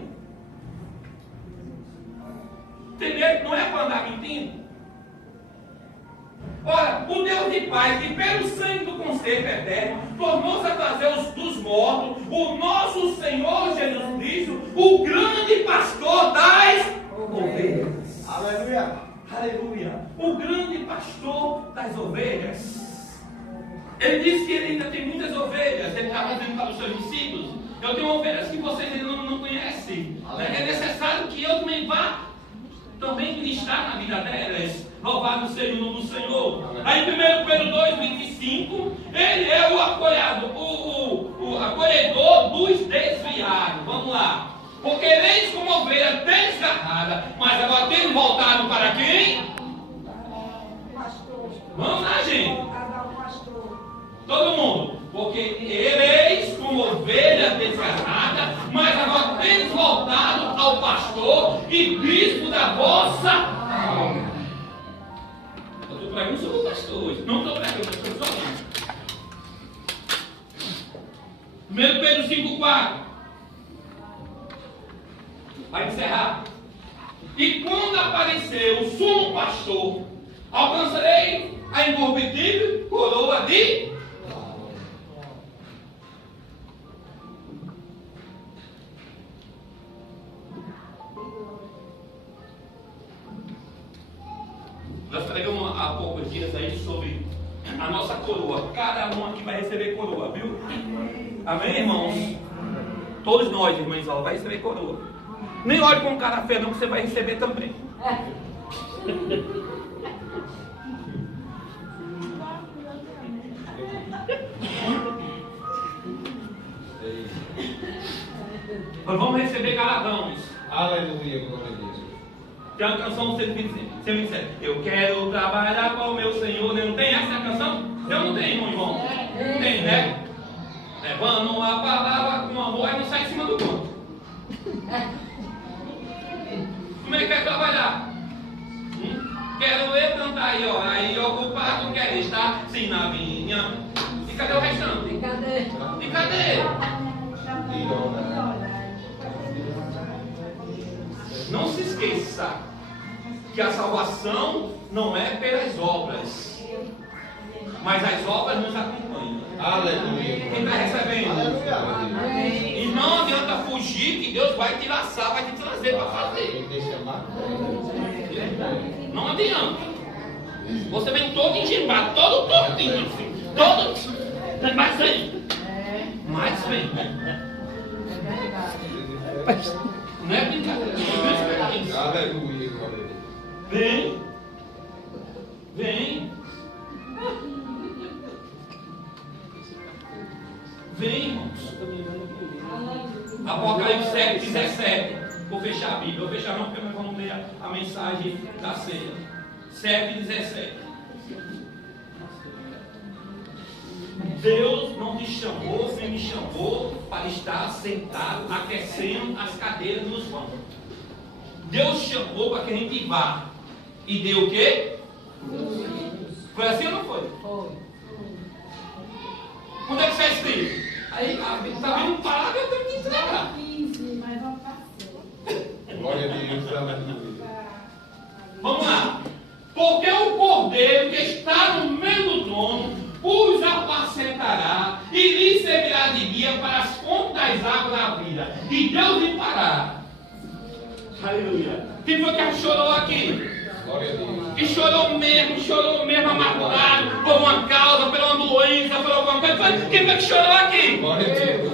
Entendeu? Não é para andar mentindo. Ora, o Deus de paz, que pelo sangue do concerto eterno, tornou-se a trazer dos mortos, o nosso Senhor Jesus Cristo, o grande pastor das ovelhas. Aleluia. Aleluia. O grande pastor das ovelhas. Ele disse que ele ainda tem muitas ovelhas. Ele estava dizendo para os seus discípulos: eu tenho ovelhas que vocês ainda não conhecem. É necessário que eu também vá ministrar na vida delas. Louvado seja o nome do Senhor. Aí 1 Pedro 2, 25, ele é o acolhedor dos desviados. Vamos lá. Porque eles como ovelha desgarrada, mas agora tem voltado para quem? Vamos lá, gente. Todo mundo. Porque eles como ovelha desgarrada, mas agora tem voltado ao pastor e bispo da vossa alma. Eu estou pregando sobre o pastor hoje. Não estou pregando, estou falando. 1 Pedro 5,4. Vai encerrar. E quando aparecer o sumo pastor, alcançarei a incorruptível coroa de... Nós pregamos há poucos dias aí sobre a nossa coroa. Cada um aqui vai receber coroa, viu? Amém, irmãos? Todos nós, irmã Isola, vai receber coroa. Nem olhe com cara feia, não, que você vai receber também. Nós vamos receber galardões. Aleluia, glória a Deus. Tem uma canção, você me disser, eu quero trabalhar com o meu Senhor. Não tem essa canção? Eu não tenho, irmão. Tem, né? Levando a palavra com amor e não sai em cima do ponto. Como é que quer trabalhar? Quero eu cantar aí, ó. Aí ocupado quer estar sim na vinha. E cadê o restante? E cadê? Não se esqueça que a salvação não é pelas obras, mas as obras nos acompanham. Aleluia. Quem está recebendo? E não adianta fugir que Deus vai te laçar, vai te trazer para fazer. Não adianta. Você vem todo engimbado, todo tortinho assim. Todo. Mas vem. Mas vem. Não é brincadeira. Aleluia, glória a Deus. Vem. Vem. Vem, irmãos. Apocalipse 7, 17. Vou fechar a Bíblia. Vou fechar não, porque nós vamos ler a mensagem da ceia. 7, 17. Deus não te chamou, nem me chamou para estar sentado, aquecendo as cadeiras nos bancos. Deus chamou para que a gente vá. E deu o quê? Foi assim ou não foi? Foi. Onde é que está escrito? Aí, está vindo palavra, eu tenho que entregar. Glória a Deus, aleluia. Vamos lá. Porque o cordeiro que está no meio do trono os apacentará e lhes servirá de guia para as fontes das águas da vida. E Deus limpará. Aleluia. Quem foi que chorou aqui? Glória a Deus. Que chorou mesmo amargurado, por uma causa, por uma doença, por alguma coisa. Quem foi que chorou aqui? Glória a Deus.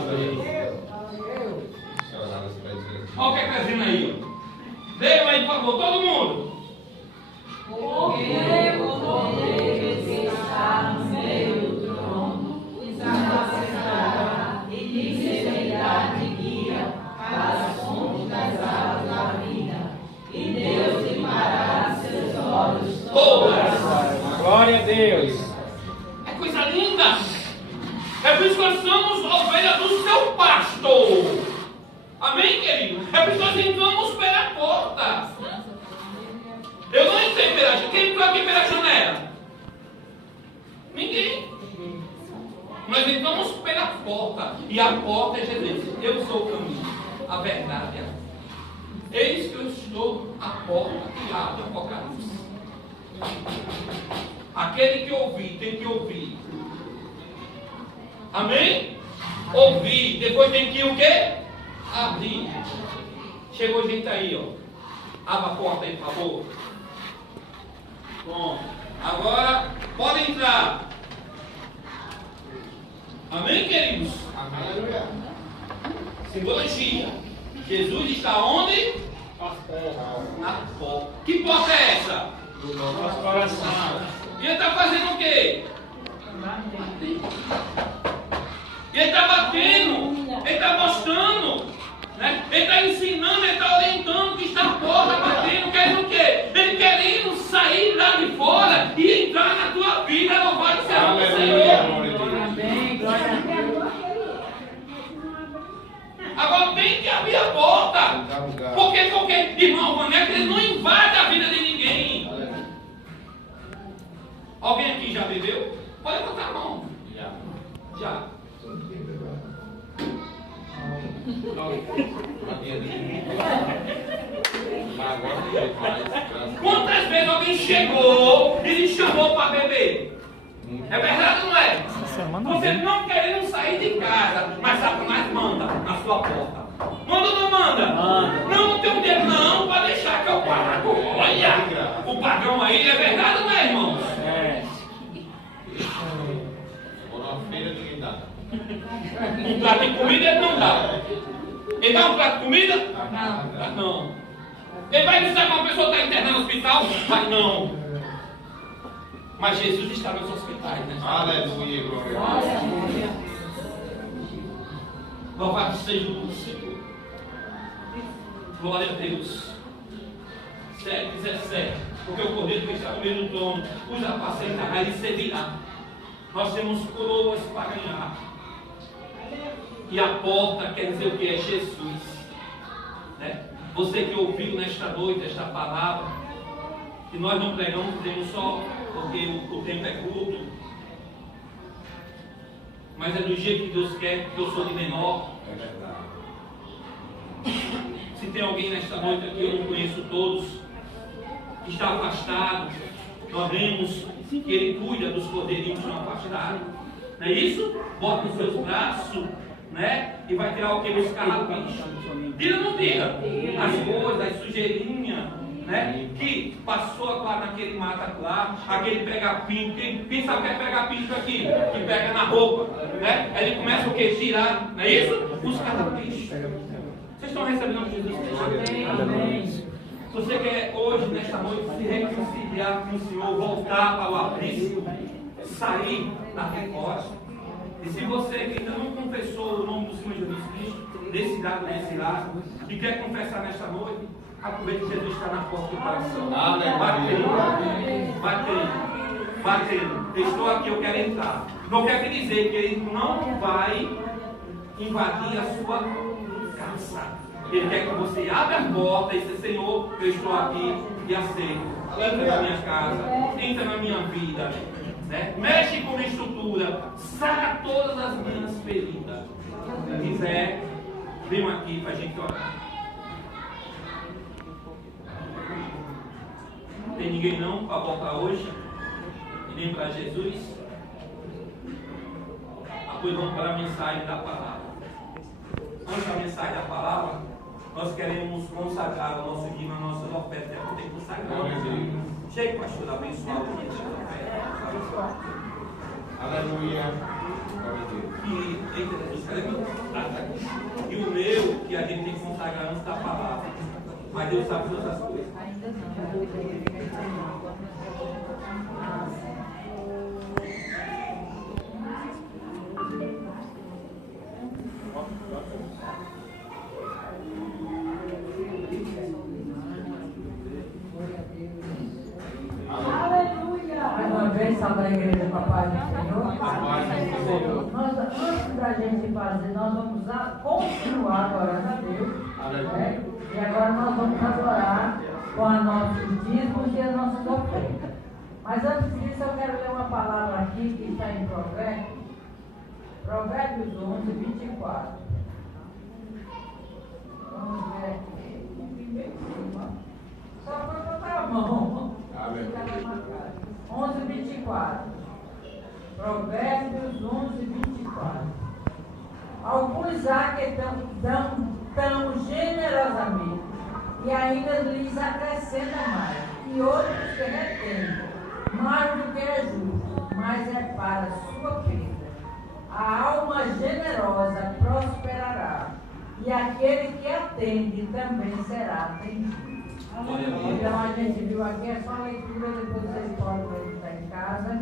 Olha o que está dizendo aí. Leiam aí, por favor, todo mundo. Porque o poder está no meio do trono, os apacentará e lhes servirá de guia para as fontes das águas da vida. E Deus limpará seus olhos Todas. Glória a Deus. É coisa linda. É por isso que nós somos ovelhas do seu pastor. Amém, querido? É por isso que nós entramos pela porta. Eu não entrei pela janela. Quem entrou aqui pela janela? Ninguém. Nós entramos pela porta. E a porta é Jesus. Eu sou o caminho, a verdade. Eis que eu estou à porta que abre o Apocalipse. Aquele que ouvir, tem que ouvir. Amém? Ouvir. Depois tem que o quê? Abrir. Chegou gente aí, ó. Abra a porta aí, por favor. Bom, agora pode entrar. Amém, queridos? Aleluia. Simbologia. Jesus está onde? Na porta. Que porta é essa? Do nosso coração. E ele está fazendo o quê? E ele está batendo. Ele está mostrando. Né? Ele está ensinando, ele está orientando que está a porta batendo. Querendo o quê? Ele querendo sair lá de fora e entrar na tua vida. Louvado seja o Senhor. Agora tem que abrir a porta. Porque, irmão, Vaneco, ele não invade a vida de ninguém. Alguém aqui já bebeu? Pode botar a mão. Já. Quantas vezes alguém chegou e lhe chamou para beber? É verdade ou não é? Você não querendo sair de casa, mas Satanás manda na sua porta. Manda ou não manda? Não, não tenho dinheiro não, pode deixar que eu pago. Olha, o pagão aí é verdade Um prato de comida ele não dá. Ele dá um prato de comida? Não. Ele vai dizer que uma pessoa está internada no hospital? Mas não. Mas Jesus está nos hospitais, né? Aleluia, glória a Deus. Louvado seja o Senhor. Glória a Deus. 7:17. Porque o Cordeiro que está no meio do trono os apacentará e servirá. Nós temos coroas para ganhar. E a porta quer dizer o que? É Jesus. Né? Você que ouviu nesta noite esta palavra, que nós não pregamos, temos só porque o tempo é curto, mas é do jeito que Deus quer, porque eu sou de menor. Se tem alguém nesta noite aqui, eu não conheço todos, que está afastado, nós vemos que Ele cuida dos cordeirinhos que estão afastados. Não é isso? Bota nos seus braços, né? E vai tirar o que? Os carrapichos. Tira ou não tira? As coisas, as sujeirinhas, né? Que passou lá naquele mata lá, aquele pega-pinto. Quem sabe o que é pega-pinto aqui? Que pega na roupa, né? Aí ele começa o que? Tirar, não é isso? Os carrapichos. Vocês estão recebendo Jesus Cristo? Aleluia. Se você quer hoje, nesta noite, se reconciliar com o Senhor, voltar ao aprisco, sair da recorte. E se você que ainda não confessou o nome do Senhor Jesus Cristo, desse lado, e quer confessar nesta noite, aproveite que Jesus está na porta do coração. Batendo. Estou aqui, eu quero entrar. Não quer dizer que Ele não vai invadir a sua casa. Ele quer que você abra a porta e diga: Senhor, eu estou aqui e aceito. Entra na minha casa, entra na minha vida, né? Mexe com a minha estrutura, sara todas as minhas feridas. Se quiser, venham aqui para a gente orar. Não tem ninguém não para voltar hoje? E nem para Jesus? Pois vamos para a mensagem da palavra. Antes da mensagem da palavra, nós queremos consagrar o nosso dia, a nossa oferta, é porque tem que consagrar. Chega, pastor, abençoado. Aleluia. E o meu, que a gente tem que consagrar antes da palavra. Mas Deus sabe todas as coisas. Mais uma vez, salve a igreja com a paz do Senhor. Nós, antes da gente fazer, nós vamos continuar adorando a Deus. Né? E agora nós vamos adorar com a nossos dízimos e as nossas ofertas. Mas antes disso, eu quero ler uma palavra aqui que está em Provérbios 11, 24. Vamos ver aqui. Só para botar a mão. 11, 24. Provérbios 11, 24. Alguns há que dão tão generosamente e ainda lhes acrescenta mais, e outros que retêm mais do que é justo, mas é para sua perda. A alma generosa prosperará, e aquele que atende também será atendido. Então a gente viu aqui, é só a leitura, depois vocês podem meditar em casa,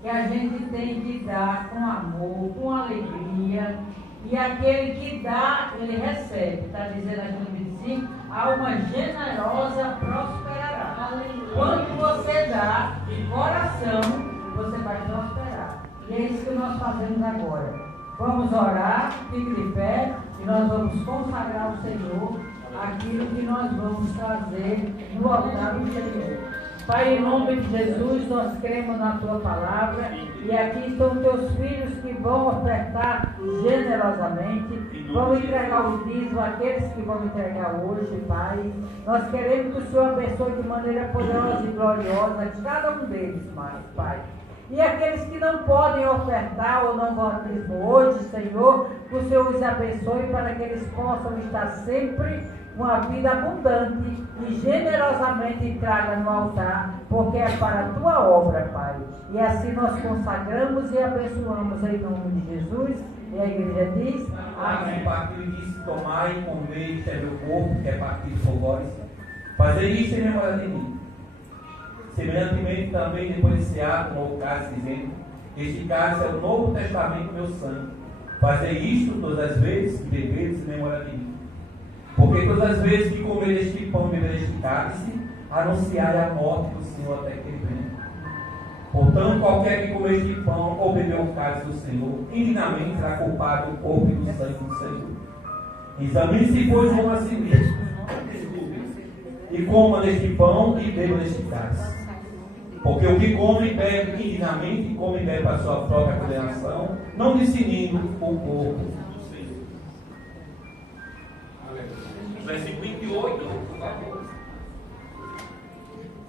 que a gente tem que dar com amor, com alegria, e aquele que dá, ele recebe. Está dizendo aqui no 25, a alma generosa prosperará. Quando você dá de coração, você vai prosperar. E é isso que nós fazemos agora. Vamos orar, fique de pé, e nós vamos consagrar ao Senhor aquilo que nós vamos trazer no altar do Senhor. Pai, em nome de Jesus, nós cremos na Tua palavra, e aqui estão Teus filhos que vão ofertar generosamente, vão entregar o dízimo àqueles que vão entregar hoje, Pai. Nós queremos que o Senhor abençoe de maneira poderosa e gloriosa cada um deles, Pai. E aqueles que não podem ofertar ou não vão dízimo hoje, Senhor, que o Senhor os abençoe para que eles possam estar sempre uma vida abundante e generosamente traga no altar, porque é para a tua obra, Pai. E assim nós consagramos e abençoamos em nome de Jesus. E a igreja diz: Amém. Partiu e disse: tomai, comei, este é meu corpo, que é partido por vós. Fazer isto em memória de mim. Semelhantemente também, depois de cear, tomou o cálice, dizendo: este cálice é o Novo Testamento, meu sangue. Fazer isto todas as vezes que bebedes em memória de mim. Porque todas as vezes que comer este pão e beber este cálice, anunciai a morte do Senhor até que ele venha. Portanto, qualquer que comer este pão ou beber o cálice do Senhor, indignamente será culpado do corpo e do sangue do Senhor. Examine-se, pois, um a si mesmo, e coma deste pão e beba deste cálice. Porque o que come e bebe indignamente, come e bebe para a sua própria condenação, não discernindo o corpo do Senhor. Versículo 28, por favor.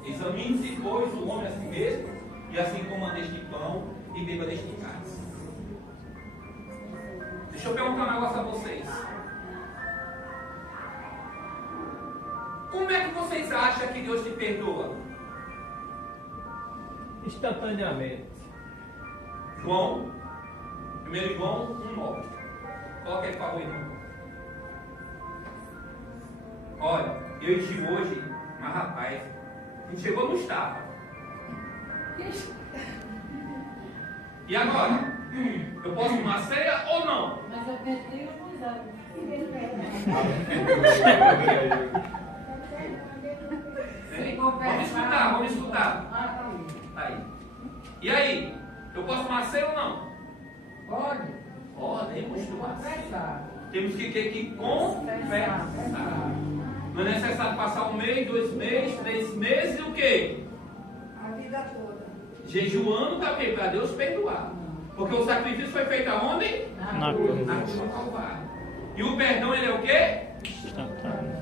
Examine-se, pois, o homem a si mesmo, e assim coma deste pão e beba deste cálice. Deixa eu perguntar um negócio a vocês. Como é que vocês acham que Deus te perdoa? Instantaneamente. João, 1 João 1,9. Coloca aí, por favor, irmão. Olha, eu e Gil hoje, mas rapaz, a gente chegou no estava. E agora? Eu posso tomar ceia ou não? Mas eu perdi o cuidado. Vamos escutar. Aí. E aí? Eu posso tomar ceia ou não? Pode. Podemos tomar ceia. Confessar. Temos que confessar. Não é necessário passar 1 mês, 2 meses, 3 meses e o quê? A vida toda. Jejuando para quê? Para Deus perdoar. Porque o sacrifício foi feito aonde? Na cruz. Na cruz do Calvário. E o perdão, ele é o quê? Instantâneo.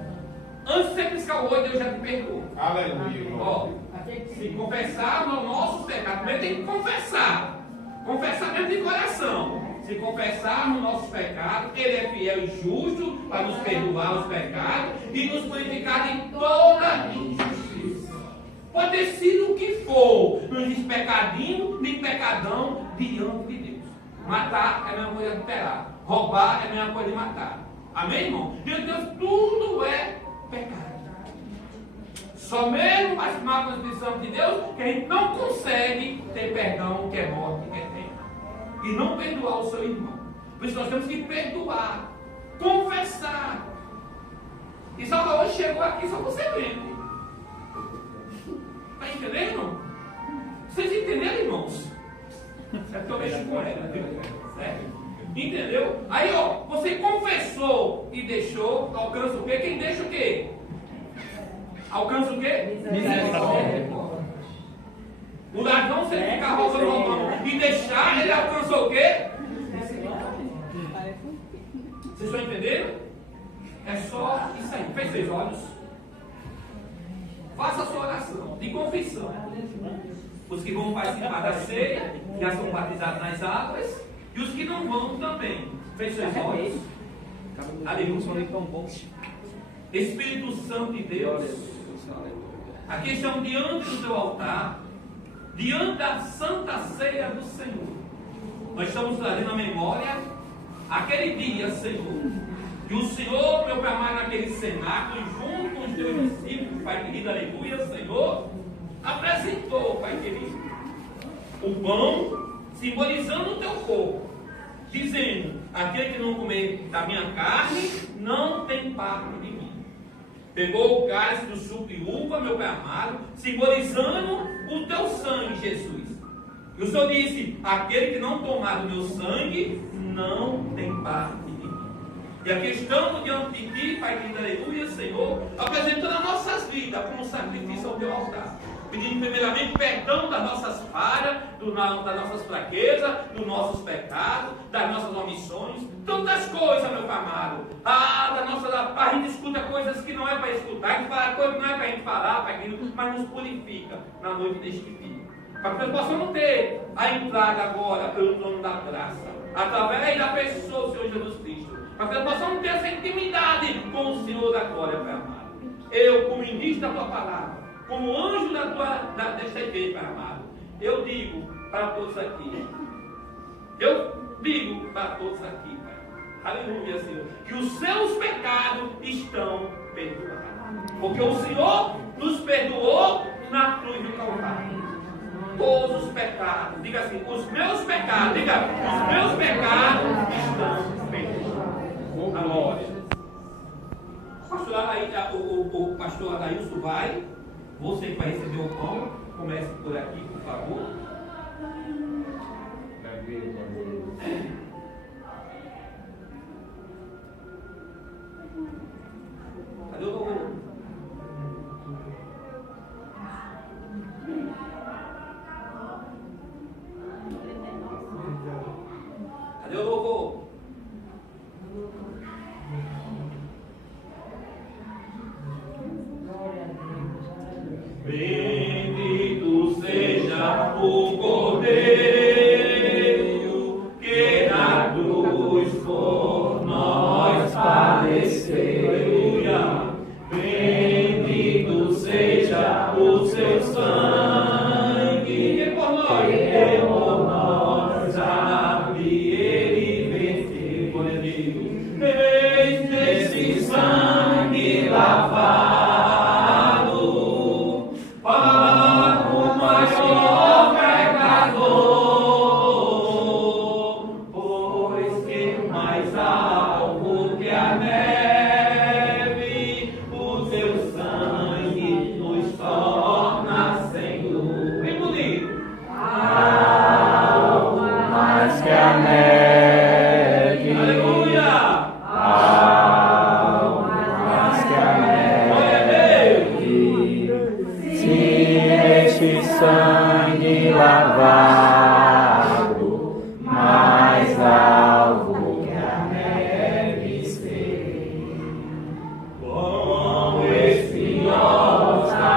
Antes de você piscar o olho, Deus já te perdoou. Aleluia. Ó, se confessar no nosso pecado, primeiro tem que confessar. Confessar mesmo de coração. Se confessar no nosso pecado, Ele é fiel e justo para nos perdoar os pecados e nos purificar de toda injustiça. Pode ter sido o que for, não existe pecadinho nem pecadão diante de Deus. Matar é a mesma coisa de adulterar. Roubar é a mesma coisa de matar. Amém, irmão? Diante de Deus, tudo é pecado. Só mesmo com as mágoas do Espírito de Deus que a gente não consegue ter perdão, que é morte, que é terra. E não perdoar o seu irmão. Por isso nós temos que perdoar, confessar. E Salvador chegou aqui só você vendo. Está entendendo? Vocês entenderam, irmãos? É porque eu mexo com ela, viu? Certo? Entendeu? Aí, ó, você confessou e deixou, alcança o quê? Quem deixa o quê? Alcança o quê? Misericórdia. O ladrão, se ele ficar roubando e deixar, ele alcançou o quê? Vocês estão entendendo? É só isso aí. Feche seus olhos. Faça a sua oração de confissão. Os que vão participar da ceia já são batizados nas águas. E os que não vão também. Feche seus olhos. Aleluia. Espírito Santo de Deus, aqui estamos diante do teu altar, diante da Santa Ceia do Senhor. Nós estamos trazendo a memória aquele dia, Senhor, e o Senhor, meu Pai amado, naquele cenáculo, junto com os teus discípulos, Pai querido, aleluia, Senhor, apresentou, Pai querido, o pão, simbolizando o teu corpo, dizendo: aquele que não comer da minha carne, não tem parte de mim. Pegou o cálice do suco de uva, meu Pai amado, simbolizando o teu sangue, Jesus. E o Senhor disse: aquele que não tomar do meu sangue, não tem parte de mim. E aqui estamos diante de Ti, Pai querido, aleluia, Senhor, apresentando as nossas vidas como sacrifício ao Teu altar. Pedindo primeiramente perdão das nossas falhas, das nossas fraquezas, dos nossos pecados, das nossas omissões, tantas coisas, meu Pai amado. A gente escuta coisas que não é para escutar, a gente fala coisas que não é para a gente falar, Pai querido, mas nos purifica na noite deste dia. Para que nós possamos ter a entrada agora pelo trono da graça, através da pessoa do Senhor Jesus Cristo. Para que nós possamos ter essa intimidade com o Senhor da glória, Pai amado. Eu, como ministro da tua palavra, como anjo desta igreja, Pai amado, eu digo para todos aqui, Pai, aleluia, Senhor, que os seus pecados estão perdoados. Porque o Senhor nos perdoou na cruz do Calvário. Todos os pecados, diga assim, os meus pecados estão perdoados. Glória. O pastor Adailson vai, você que vai receber o pão, comece por aqui, por favor. Cadê o louvor? Cadê o louvor? Bendito seja o Cordeiro que na cruz por nós padeceu. Bendito seja o seu sangue que por nós abre ele venceu. Glória a Deus. Eis esse sangue lavado para o maior pecador, pois que mais alvo que a neve, o teu sangue nos torna Senhor. Bem bonito. Mais que a neve. Aleluia. Mais que a neve. Glória a Deus. Se este sangue lavado, mais alvo que a neve ser. Com Espinhosa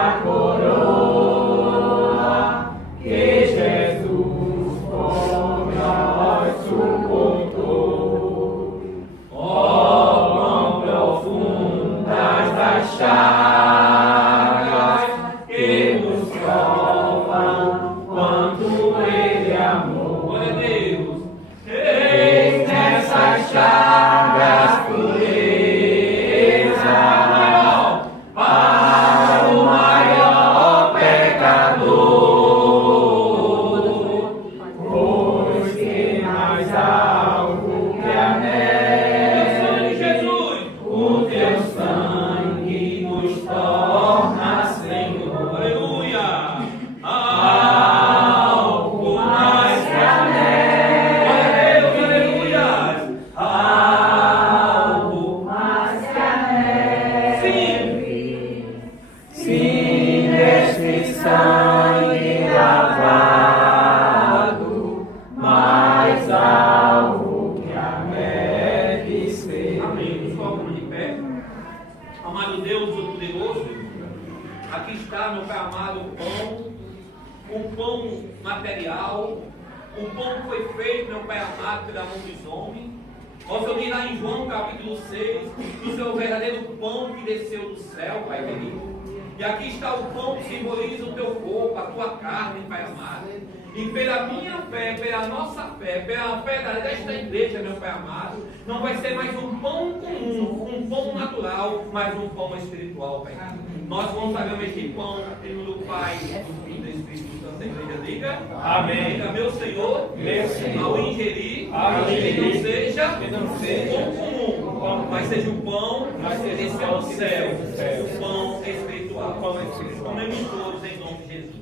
coroa que Jesus por nós suportou. Ó, quão profundas as chagas que nos provam quanto Ele amou. glória a Deus. Eis nessas chagas pureza para o maior pecador, pois que mais alvo que a neve, Jesus. o teu sangue nos torna Senhor. Aleluia. Algo mais que a Glória a Deus. Aleluia. algo mais que a neve. Sim, neste sangue lavado, mais alvo que a neve ser. Amém. Nos colocamos de pé. Amado Deus, Todo-Poderoso, aqui está, meu Pai amado, o pão material, o pão que foi feito, meu Pai amado, pela mão dos homens. Ó Senhor, diz lá em João capítulo 6, do seu verdadeiro pão que desceu do céu, Pai querido. E aqui está o pão que simboliza o teu corpo, a tua carne, Pai amado. E pela minha fé, pela nossa fé, pela fé desta igreja, meu Pai amado, não vai ser mais um pão comum, um pão natural, mas um pão espiritual, Pai. Nós vamos saber este pão em nome do Pai, do Filho e do Espírito Santo. A igreja diga Amém. Diga, meu Senhor, Meu Senhor, ao ingerir, ao ingerir, que não seja um um pão comum, mas seja um pão que desceu do céu, o pão espiritual. Comemos todos em nome de Jesus.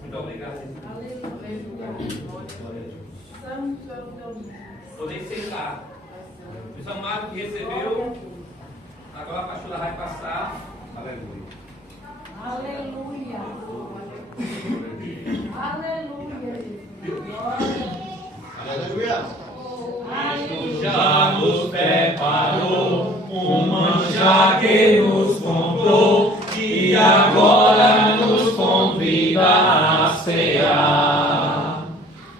Muito obrigado. Podem sentar. Os amados que recebeu, agora a pastora vai passar. Aleluia. Aleluia. Aleluia. Aleluia. Cristo já nos preparou um manjar que nos comprou e agora nos convida a cear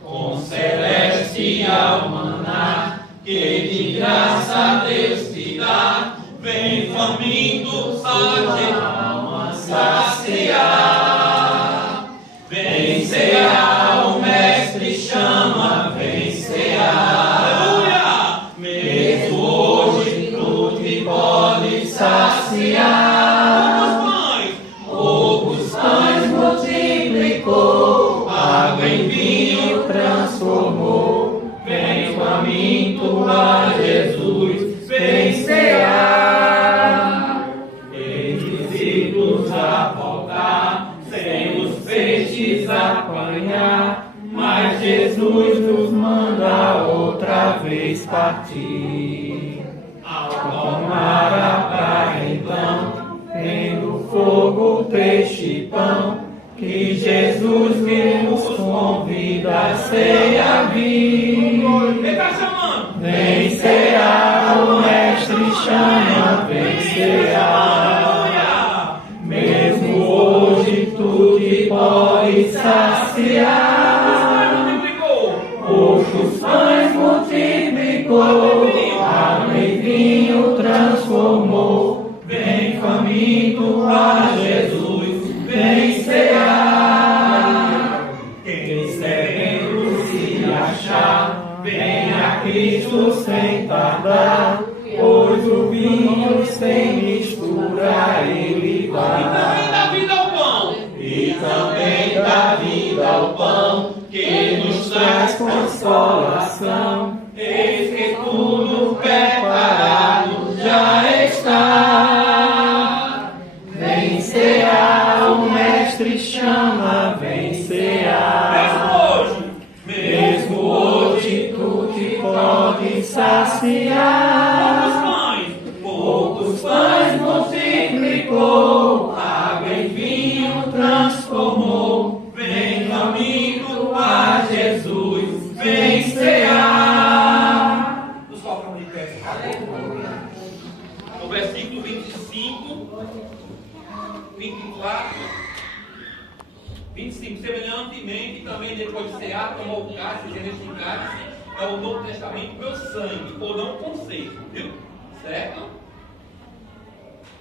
com celestial maná que de graça Deus te dá. Vem faminto a alma saciar. Vem cear, o mestre chama, vem cear. Mesmo hoje tu te podes saciar. Poucos pães multiplicou, água em vinho transformou. Vem faminto a Jesus, vem cear. Tem discípulos a voltar, sem os peixes apanhar, mas Jesus nos manda outra vez partir. Ao tomar a praia então, vendo fogo, peixe e pão, que Jesus nos convida a ceia vir. Ele está chamando. Vem cear, o mestre chama, vem cear. Mesmo hoje tu te podes saciar. Poucos pães multiplicou, água em vinho transformou. Vem faminto a Jesus, vem cear. Quem sereno se achar, vem a Cristo sem tardar, pois o vinho sem mistura ele vai. E também dá vida ao pão. E também dá vida ao pão, que nos traz consolação. Eis que tudo preparado já está. Vem cear, o mestre chama, vem cear. Mesmo hoje tu te podes saciar. Poucos pães multiplicou, água em vinho transformou. Vem caminho a Jesus, vem cear. Nos colocamos de pé. No versículo 25, 24, 25. Semelhantemente, também depois de cear, tomou o cálice, dizendo: este cálice é o Novo Testamento, meu sangue, ou não conceito, viu? Certo?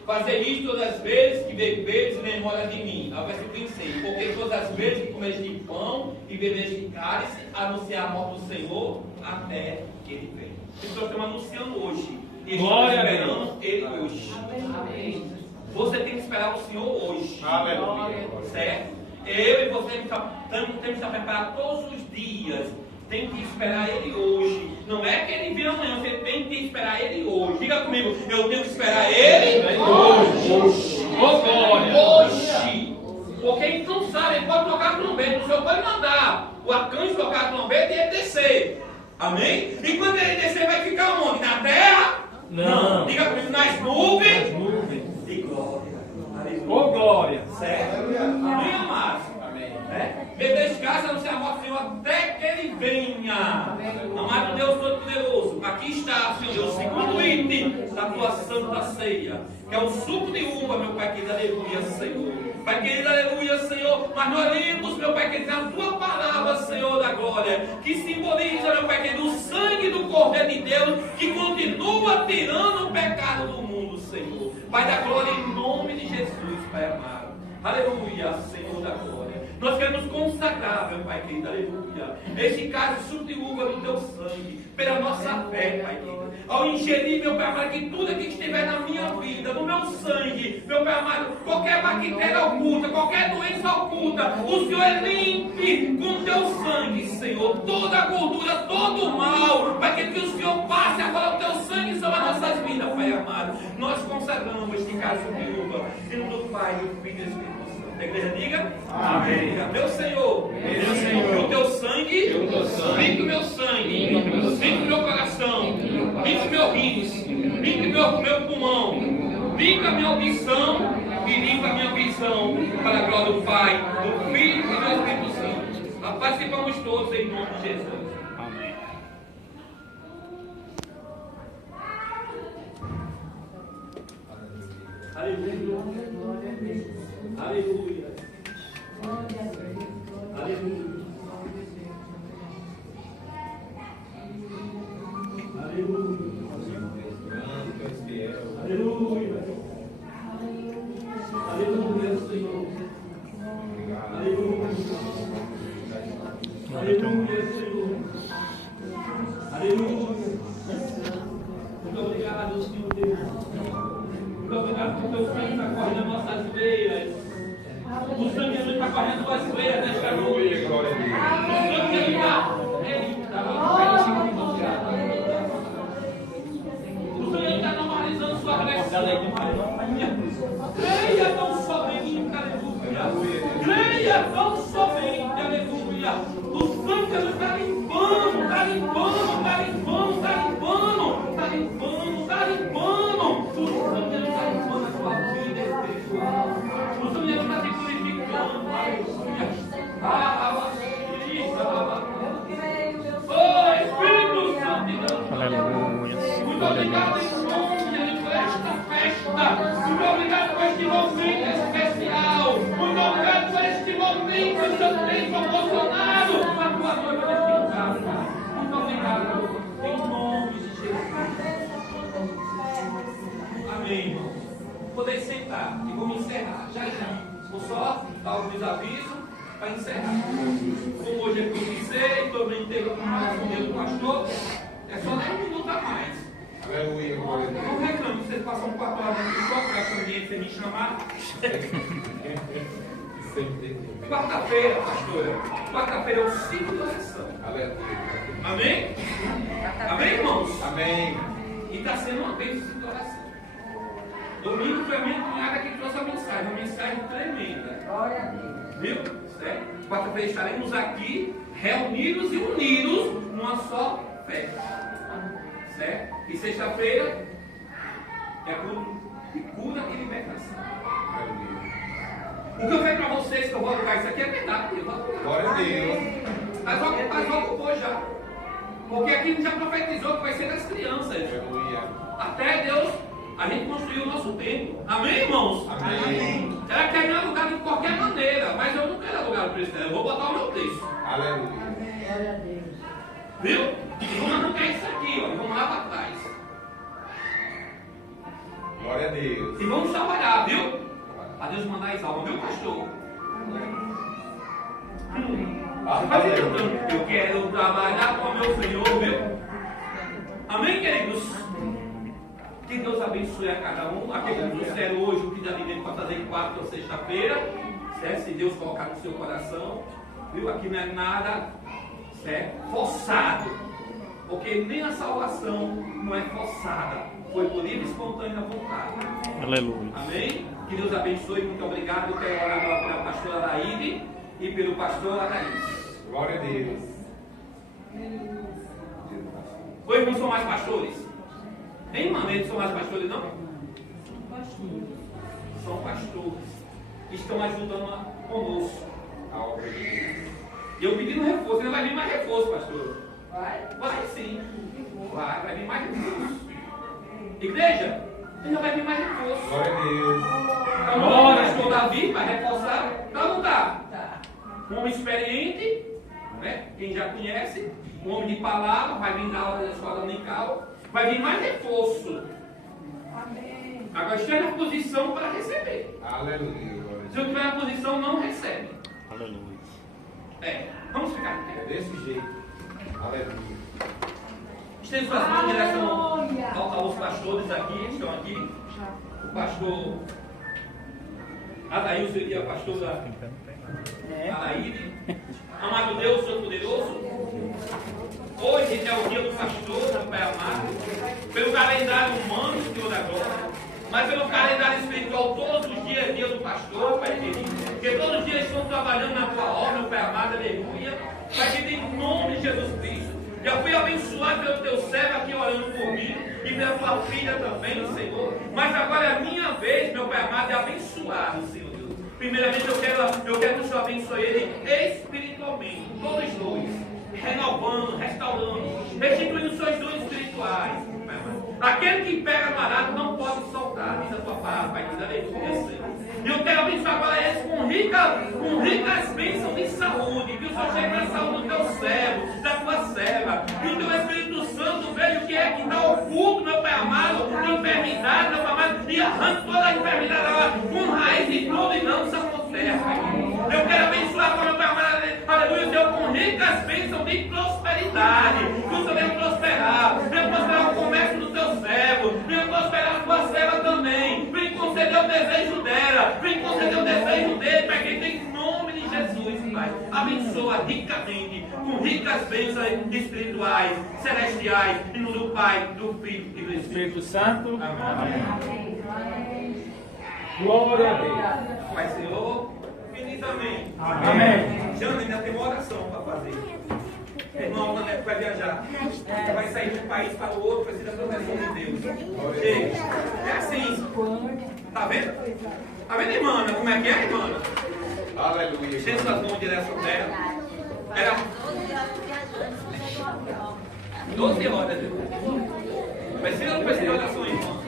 Fazer isto todas as vezes que beberes em memória de mim. Ao versículo 26. Porque todas as vezes que comeres de pão e beberes de cálice, anunciar a morte do Senhor até que ele venha. Isso nós estamos anunciando hoje. E estamos esperando ele hoje. Amém. Você tem que esperar o Senhor hoje. Aleluia. Certo? Eu e você temos que estar preparados todos os dias. Tem que esperar ele hoje. Não é que ele venha amanhã, você tem que esperar ele hoje. Diga comigo, eu tenho que esperar ele hoje. Hoje. Porque ele não sabe, ele pode tocar trombeta, o Senhor pode mandar o arcanjo tocar trombeta e ele descer. Amém? E quando ele descer, vai ficar onde? Na terra? Não. Diga comigo, nas nuvens. De glória. Aleluia. Glória. Certo? Amém, amados? Beber de casa, não se a morte do Senhor até que ele venha. Amado Deus Todo-Poderoso, aqui está, Senhor Deus, o segundo item da tua santa ceia, que é o suco de uva, meu Pai querido, aleluia, Senhor. Pai querido, aleluia, Senhor. Mas nós lemos, meu Pai querido, a tua palavra, Senhor da glória, que simboliza, meu Pai querido, o sangue do Cordeiro de Deus, que continua tirando o pecado do mundo, Senhor. Pai da glória, em nome de Jesus, Pai amado. Aleluia, Senhor da glória. Nós queremos consagrar, meu Pai querido, aleluia, este caso suco de uva do teu sangue, pela nossa fé, Pai querido. Ao ingerir, meu Pai amado, que tudo que estiver na minha vida, no meu sangue, meu Pai amado, qualquer bactéria oculta, qualquer doença oculta, o Senhor limpe com o teu sangue, Senhor, toda a gordura, todo o mal, Pai querido, que o Senhor passe agora o teu sangue sobre as nossas vidas, Pai amado. Nós consagramos este caso de uva, em nome do Pai, do Filho e do Espírito Santo. A igreja diga amém. Meu Senhor, que o teu sangue limpe o meu sangue, limpe o meu coração, limpe o meu rins, limpe o meu pulmão, limpe a minha audição, e limpa a minha visão para a glória do Pai, do Filho e do Espírito Santo. Participamos todos em nome de Jesus. Amém. Aleluia. Aleluia. Aleluia. Aleluia. Aleluia, Senhor. Aleluia. Aleluia, Senhor. Aleluia. Muito obrigado, Senhor Deus. Muito obrigado por teu sangue está correndo nas nossas veias. O sangue de Jesus está correndo nas veias nesta noite. O sangue de Jesus está normalizando sua agressão. Creia tão somente, aleluia. Creia tão somente, aleluia. O sangue de Jesus está limpando, está limpando, está limpando, está limpando, está limpando, está limpando. O sangue de Jesus está limpando a sua vida espiritual. O sangue de Jesus está te purificando, aleluia. Oh, Espírito Santo de Deus. Aleluia. Muito obrigado em nome de Jesus por esta festa. Muito obrigado por este momento especial. Muito obrigado por este momento que o Senhor tem proporcionado a tua noiva neste casa. Muito obrigado em nome de Jesus. Amém, irmãos. Podeis sentar e vamos encerrar já já. Vou só dar um desaviso para encerrar. Como hoje é profissei, todo mundo inteiro com o pastor, é só 10 minutos a mais. Aleluia, glória a Deus. Não reclame, vocês passam 4 horas aqui só para essa ambiente sem me chamar. Quarta-feira, pastora. Quarta-feira é o ciclo da oração. Aleluia. Amém? Amém, irmãos? Amém. E está sendo uma bênção o ciclo da oração. Domingo foi a minha cunhada que trouxe a mensagem. Uma mensagem tremenda. Glória a Deus. Viu? Certo? Quarta-feira estaremos aqui, reunidos e unidos numa só fé. Certo? E sexta-feira é cura e libertação. O que eu falei para vocês que eu vou alugar isso aqui é verdade. Eu vou alugar. Glória a Deus. Mas ocupou já. Porque aqui já profetizou que vai ser das crianças. Aleluia. Até Deus, a gente construiu o nosso templo. Amém, irmãos? Amém. Ela quer me alugar de qualquer maneira, mas eu não quero alugar o preço dela. Eu vou botar o meu preço. Aleluia. Glória a Deus. Viu? E vamos arrancar isso aqui, ó. Vamos lá para trás. Glória a Deus. E vamos trabalhar, viu? Para Deus mandar as almas, viu, pastor? Você vai ver cantando. Eu quero trabalhar com o meu Senhor, viu? Amém, queridos? Que Deus abençoe a cada um. Aquele que trouxeram hoje, o que já viver para fazer em quarta ou sexta-feira, certo? Se Deus colocar no seu coração, viu? Aqui não é nada, certo? Forçado. Porque nem a salvação não é forçada. Foi por livre e espontânea vontade. Aleluia. Amém? Que Deus abençoe. Muito obrigado. Eu quero orar pela pastora Laíde e pelo pastor Anaís. Glória a Deus. Oi, irmãos, são mais pastores? Hein, mano? Eles são mais pastores, não? São pastores. Estão ajudando conosco. A obra de Deus. E eu pedindo reforço. Ainda vai vir mais reforço, pastor. Vai? Vai sim. Vai vir mais reforço. Igreja, ainda vai vir mais reforço. Glória a Deus. Então, o pastor Davi vai reforçar. Tá ou não tá? Tá. Um homem experiente, né? Quem já conhece, um homem de palavra, vai vir da aula da escola dominical, vai vir mais reforço. Amém. Agora esteja na posição para receber. Aleluia. Glória a Se eu estiver na posição, não recebe. Aleluia. Vamos ficar em Deus. É pé. desse jeito. Aleluia. Estende suas mãos em direção aos pastores aqui, que estão aqui. O pastor Adailson e a pastora Alaíde. Amado Deus, Senhor poderoso, hoje é o dia do pastor, do Pai amado, pelo calendário humano, Senhor da glória, mas pelo calendário espiritual, todos os dias é dia do pastor, Pai querido, porque todos os dias estão trabalhando na tua obra, Pai amado, aleluia, Pai querido, em nome de Jesus Cristo. Já fui abençoado pelo teu servo aqui orando por mim. E e da tua filha também, Senhor. Mas agora é a minha vez, meu Pai amado, de abençoar o Senhor Deus. Primeiramente eu quero que o Senhor abençoe ele espiritualmente, todos os dois, renovando, restaurando, restituindo seus dons espirituais. Aquele que pega no arado não pode soltar, diz a tua palavra, Pai, diz aleluia, Senhor. E eu quero abençoar para eles com ricas bênçãos de saúde, que o Senhor chegue na saúde do teu servo, da tua serva, que o teu Espírito Santo veja o que é que está oculto, meu Pai amado, de enfermidade, meu Pai amado, e arranque toda a enfermidade lá, com raiz e tudo, e não se acontece, Pai. Eu quero abençoar para meu Pai amado, aleluia, Senhor, com ricas bênçãos de prosperidade, que o Senhor venha prosperar o comércio do teu servo, venha prosperar a tua serva também, vem conceder o desejo dela, vem conceder o desejo dele, Pai, que tem em nome de Jesus, Pai. Abençoa ricamente, com ricas bênçãos espirituais, celestiais, em nome do Pai, do Filho e do Espírito Santo. Amém. Glória a Deus. Pai, Senhor, e diz amém. Amém. Jana, ainda tem uma oração para fazer. Irmão, quando é que vai viajar? Vai sair de um país para o outro, precisa da proteção de Deus. Ei, é assim. Tá vendo? Tá vendo, irmã? Como é que é, irmã? Aleluia. Cheia suas mãos em direção dela. Era 12 horas. Precisa de oração, irmão.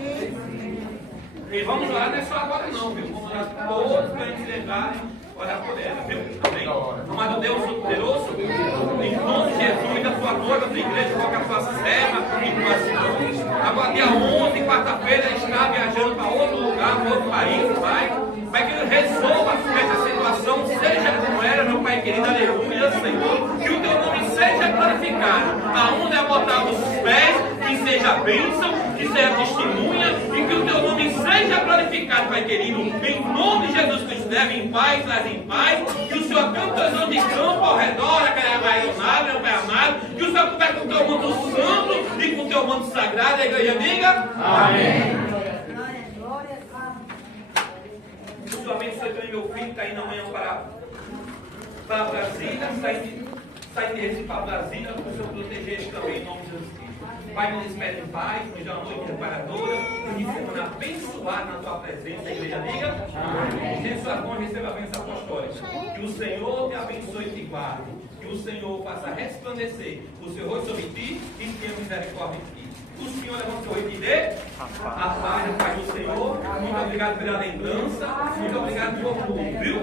E vamos orar, não é só agora não, viu? Vamos orar todos para a gente levar, orar por ela, viu? Amém? Amado Deus Todo-Poderoso, em nome de Jesus, da sua noiva, da igreja, coloca a sua serva e tua senhora. Agora, dia 11, quarta-feira, está viajando para outro lugar, para outro país, Pai. Pai, que Ele resolva essa situação, seja como era, meu Pai querido, aleluia, Senhor. Que o teu nome seja glorificado. Aonde é botar os pés, que seja bênção, que seja testemunha, e que o teu nome seja glorificado, Pai querido. Em nome de Jesus Cristo, leve em paz, traz em paz. Que o Senhor tenha um tesouro de campo ao redor, aquela aeronave, meu Pai amado. Que o Senhor cubra com o teu manto santo e com o teu manto sagrado. A igreja diga amém. O Senhor abençoe também meu filho, que está indo amanhã para Brasília, saindo de Recife para Brasília, para o Senhor proteger ele também, em nome de Jesus Cristo. Pai, nos espere em paz, nos dê uma noite reparadora, e de semana abençoada na tua presença, a igreja diga amém. Gente, suas mãos receba a bênção apostólica. Que o Senhor te abençoe e te guarde. Que o Senhor faça resplandecer o seu rosto sobre ti e tenha misericórdia de ti. O Senhor levanta o seu rosto e dê a paz do Pai do Senhor. Muito obrigado pela lembrança. Muito obrigado por tudo, viu?